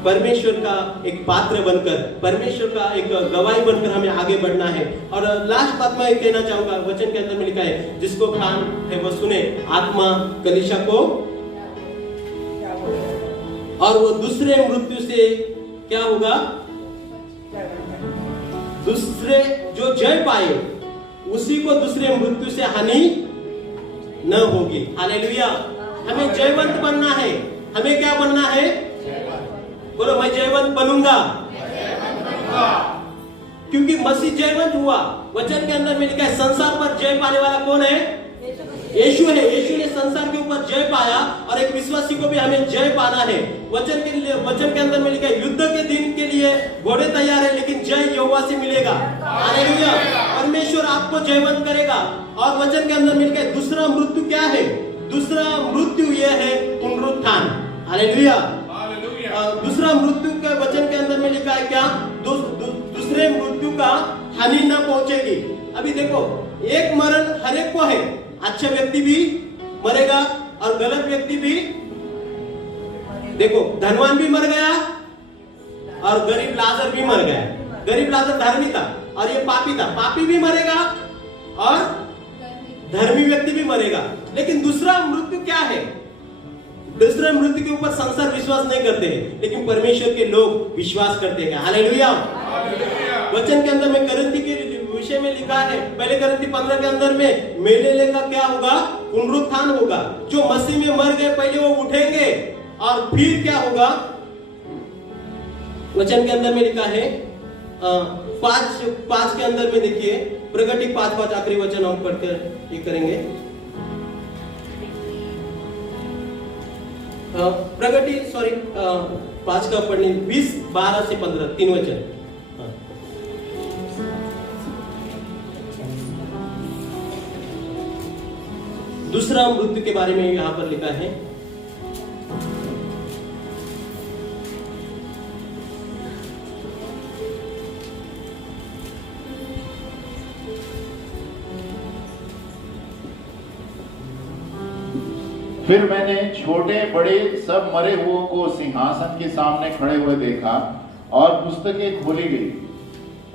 परमेश्वर का एक पात्र बनकर, परमेश्वर का एक गवाही बनकर हमें आगे बढ़ना है। और लास्ट बात मैं कहना चाहूंगा, वचन के अंदर में लिखा है, जिसको कान है वो सुने। आत्मा कलीसिया को, और वो दूसरे मृत्यु से क्या होगा, दूसरे जो जय पाए उसी को दूसरे मृत्यु से हानि न होगी। हालेलुया। हमें जयवंत बनना है। हमें क्या बनना है, बोलो, मैं जयवंत बनूंगा, क्योंकि मसीह जयवंत हुआ। वचन के अंदर में लिखा है, संसार पर जय पाने वाला कौन है, यीशु है। यीशु ने संसार के ऊपर जय पाया, और एक विश्वासी को भी हमें जय पाना है। वचन के अंदर में लिखा है, युद्ध के दिन के लिए घोड़े तैयार है, लेकिन जय यहोवा से मिलेगा। हालेलुया। परमेश्वर आपको जयवंत करेगा। और वचन के अंदर में लिखा है, दूसरा मृत्यु क्या है, दूसरा मृत्यु यह है पुनरुत्थान। हालेलुया। दूसरा मृत्यु के वचन के अंदर में लिखा है क्या, दूसरे मृत्यु का हानि न पहुंचेगी। अभी देखो, एक मरण हर एक को है, अच्छा व्यक्ति भी मरेगा और गलत व्यक्ति भी। देखो, धनवान भी मर गया और गरीब लाजर भी मर गया। गरीब लाजर धर्मी था और ये पापी था। पापी भी मरेगा और धर्मी व्यक्ति भी मरेगा। लेकिन दूसरा मृत्यु क्या है? दूसरे मृत्यु के ऊपर संसार विश्वास नहीं करते हैं, लेकिन परमेश्वर के लोग विश्वास करते हैं। हालेलुया। वचन के अंदर में करंती के विषय में लिखा है, पहले करंती 15 के अंदर में मेले का क्या होगा? पुनरुत्थान होगा। जो मसीह में मर गए पहले वो उठेंगे और फिर क्या होगा? वचन के अंदर में लिखा है 5 के अंदर में देखिए, प्रगति 5 आखिरी वचन हम पढ़कर ये करेंगे। प्रगति 5 का पढ़ने 20 12 से 15 3 वचन। दूसरा मृत्यु के बारे में यहां पर लिखा है, फिर मैंने छोटे बड़े सब मरे हुओं को सिंहासन के सामने खड़े हुए देखा और पुस्तकें खोली गई,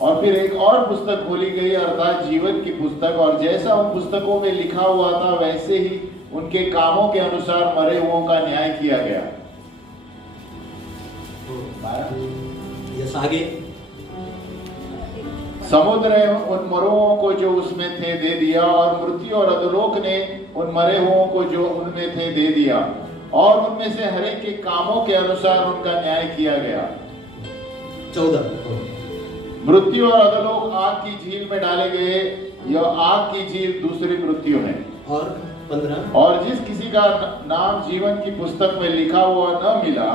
और फिर एक और पुस्तक खोली गई अर्थात जीवन की पुस्तक, और जैसा उन पुस्तकों में लिखा हुआ था वैसे ही उनके कामों के अनुसार मरे हुओं का न्याय किया गया। आगे, समुद्र ने उन मरुओं को जो उसमें थे दे दिया, और मृत्यु और अधोलोक ने उन मरे हुओं को जो उनमें थे दे दिया, और उनमें से हर एक के कामों के अनुसार उनका न्याय किया गया। 14 मृत्यु और अधोलोक आग की झील में डाले गए। यह आग की झील दूसरी मृत्यु है। और 15, और जिस किसी का नाम जीवन की पुस्तक में लिखा हुआ न मिला,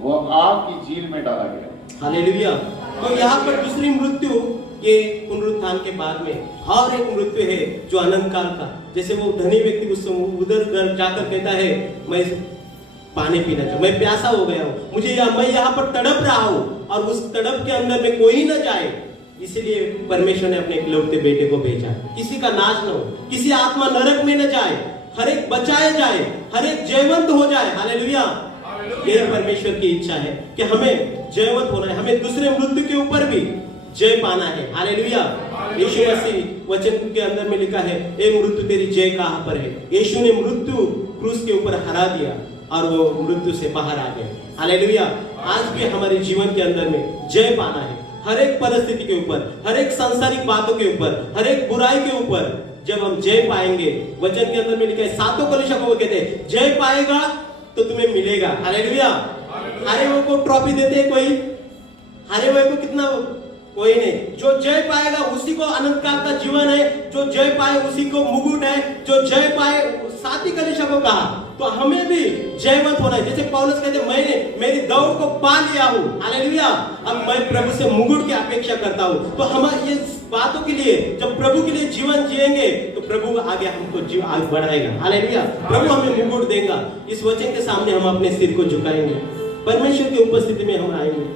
वह आग की झील में डाला गया। हालेलुया। तो यहाँ पर दूसरी मृत्यु ये पुनरुत्थान के बाद में, और एक मृत्यु है जो अनंत काल का। जैसे वो धनी व्यक्ति उस उधर जाकर कहता है, मैं पानी पीना चाहूं, मैं प्यासा हो गया हूं, मैं यहाँ पर तड़प रहा हूं, और उस तड़प के अंदर में कोई न जाए, इसलिए परमेश्वर ने अपने इकलौते बेटे को भेजा। किसी का नाश न हो, किसी आत्मा नरक में न जाए, हर एक बचाया जाए, हर एक जयवंत हो जाए। हालेलुया। यही परमेश्वर की इच्छा है कि हमें जयवंत होना है, हमें दूसरे मृत्यु के ऊपर भी जय पाना है। हालेलुया। यीशु मसीह वचन के अंदर में लिखा है, ए मृत्यु तेरी जय कहां पर है? यीशु ने मृत्यु क्रूस के ऊपर हरा दिया और वो मृत्यु से बाहर आ गए। हालेलुया। आज भी हमारे जीवन के अंदर में जय पाना है, हर एक परिस्थिति के ऊपर, हर एक सांसारिक बातों के ऊपर, हर एक बुराई के ऊपर। जब हम जय पाएंगे, वचन के अंदर में लिखा है, 7 कलीसिया को कहते हैं, जय पाएगा तो तुम्हें मिलेगा। हालेलुया। हारे हुए को ट्रॉफी देते हैं कोई? हारे हुए को कितना? कोई नहीं। जो जय पाएगा उसी को अनंत काल का जीवन है, जो जय पाए उसी को मुकुट है, जो जय पाए। 7 कलीसिया को कहा तो हमें भी जयवंत होना है। जैसे पौलुस कहते, मैंने मेरी दौड़ को पा लिया हूं। हालेलुया। अब मैं प्रभु से मुकुट की अपेक्षा करता हूं। तो हम ये बातों के लिए, जब प्रभु के लिए जीवन जिएंगे तो प्रभु आगे हमको आगे बढ़ाएगा। हालेलुया। प्रभु हमें मुकुट देगा। इस वचन के सामने हम अपने सिर को झुकाएंगे, परमेश्वर की उपस्थिति में हम आएंगे।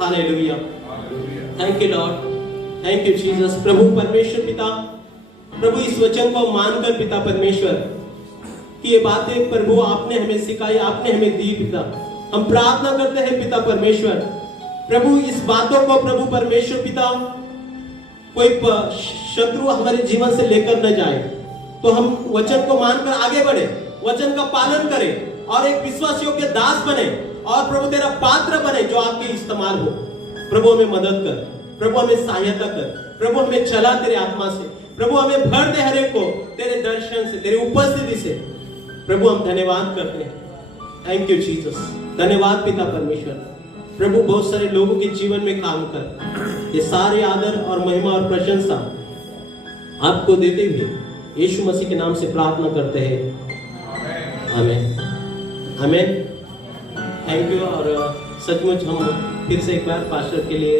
Hallelujah. Thank you lord, thank you Jesus. प्रभु परमेश्वर पिता, प्रभु इस वचन को मानकर पिता परमेश्वर कि ये बातें प्रभु आपने हमें सिखाई, आपने हमें दी पिता, हम प्रार्थना करते हैं पिता परमेश्वर, प्रभु इस बातों को प्रभु परमेश्वर पिता कोई शत्रु हमारे जीवन से लेकर न जाए, तो हम वचन को मानकर आगे बढ़े, वचन का पालन करें और एक विश्वास योग्य दास बने और प्रभु तेरा पात्र बने जो आपके इस्तेमाल हो। प्रभु हमें मदद कर, प्रभु हमें सहायता कर, प्रभु हमें चला तेरे आत्मा से, प्रभु हमें भर दे हर एक को तेरे दर्शन से, तेरी उपस्थिति से। प्रभु हम धन्यवाद करते हैं। Thank you Jesus. धन्यवाद पिता परमेश्वर। प्रभु बहुत सारे लोगों के जीवन में काम कर, ये सारे आदर और महिमा और प्रशंसा आपको देते हुए यीशु मसीह के नाम से प्रार्थना करते हैं। आमीन। आमीन। Thank you. और सचमुच हम फिर से एक बार पास्टर के लिए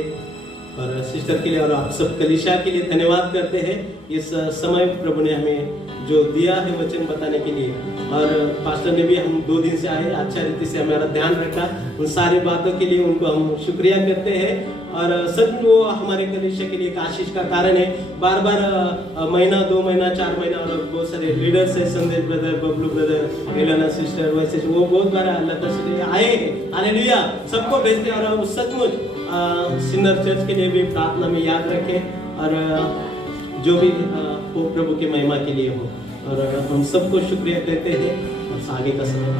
और सिस्टर के लिए और आप सब कलीसिया के लिए धन्यवाद करते हैं। इस समय प्रभु ने हमें जो दिया है वचन बताने के लिए, और पास्टर ने भी हम 2 दिन से आए, अच्छा रीति से हमारा ध्यान रखा, उन सारी बातों के लिए उनको हम शुक्रिया करते हैं। और सच में वो हमारे कलीसिया के लिए एक आशीष का कारण है। बार बार महीना 2 महीना 4 महीना, और बहुत सारे लीडर्स है, संदेश brother, Bablu brother, Elena sister, वैसे वो बहुत बार अल्लाह तशरीफ आए हैं। हालेलुया, सबको भेजते हैं। और सचमुच सिन्नर चर्च के लिए भी प्रार्थना में याद रखें, और जो भी वो प्रभु की महिमा के लिए हो। और हम सबको शुक्रिया देते हैं, और आगे का समय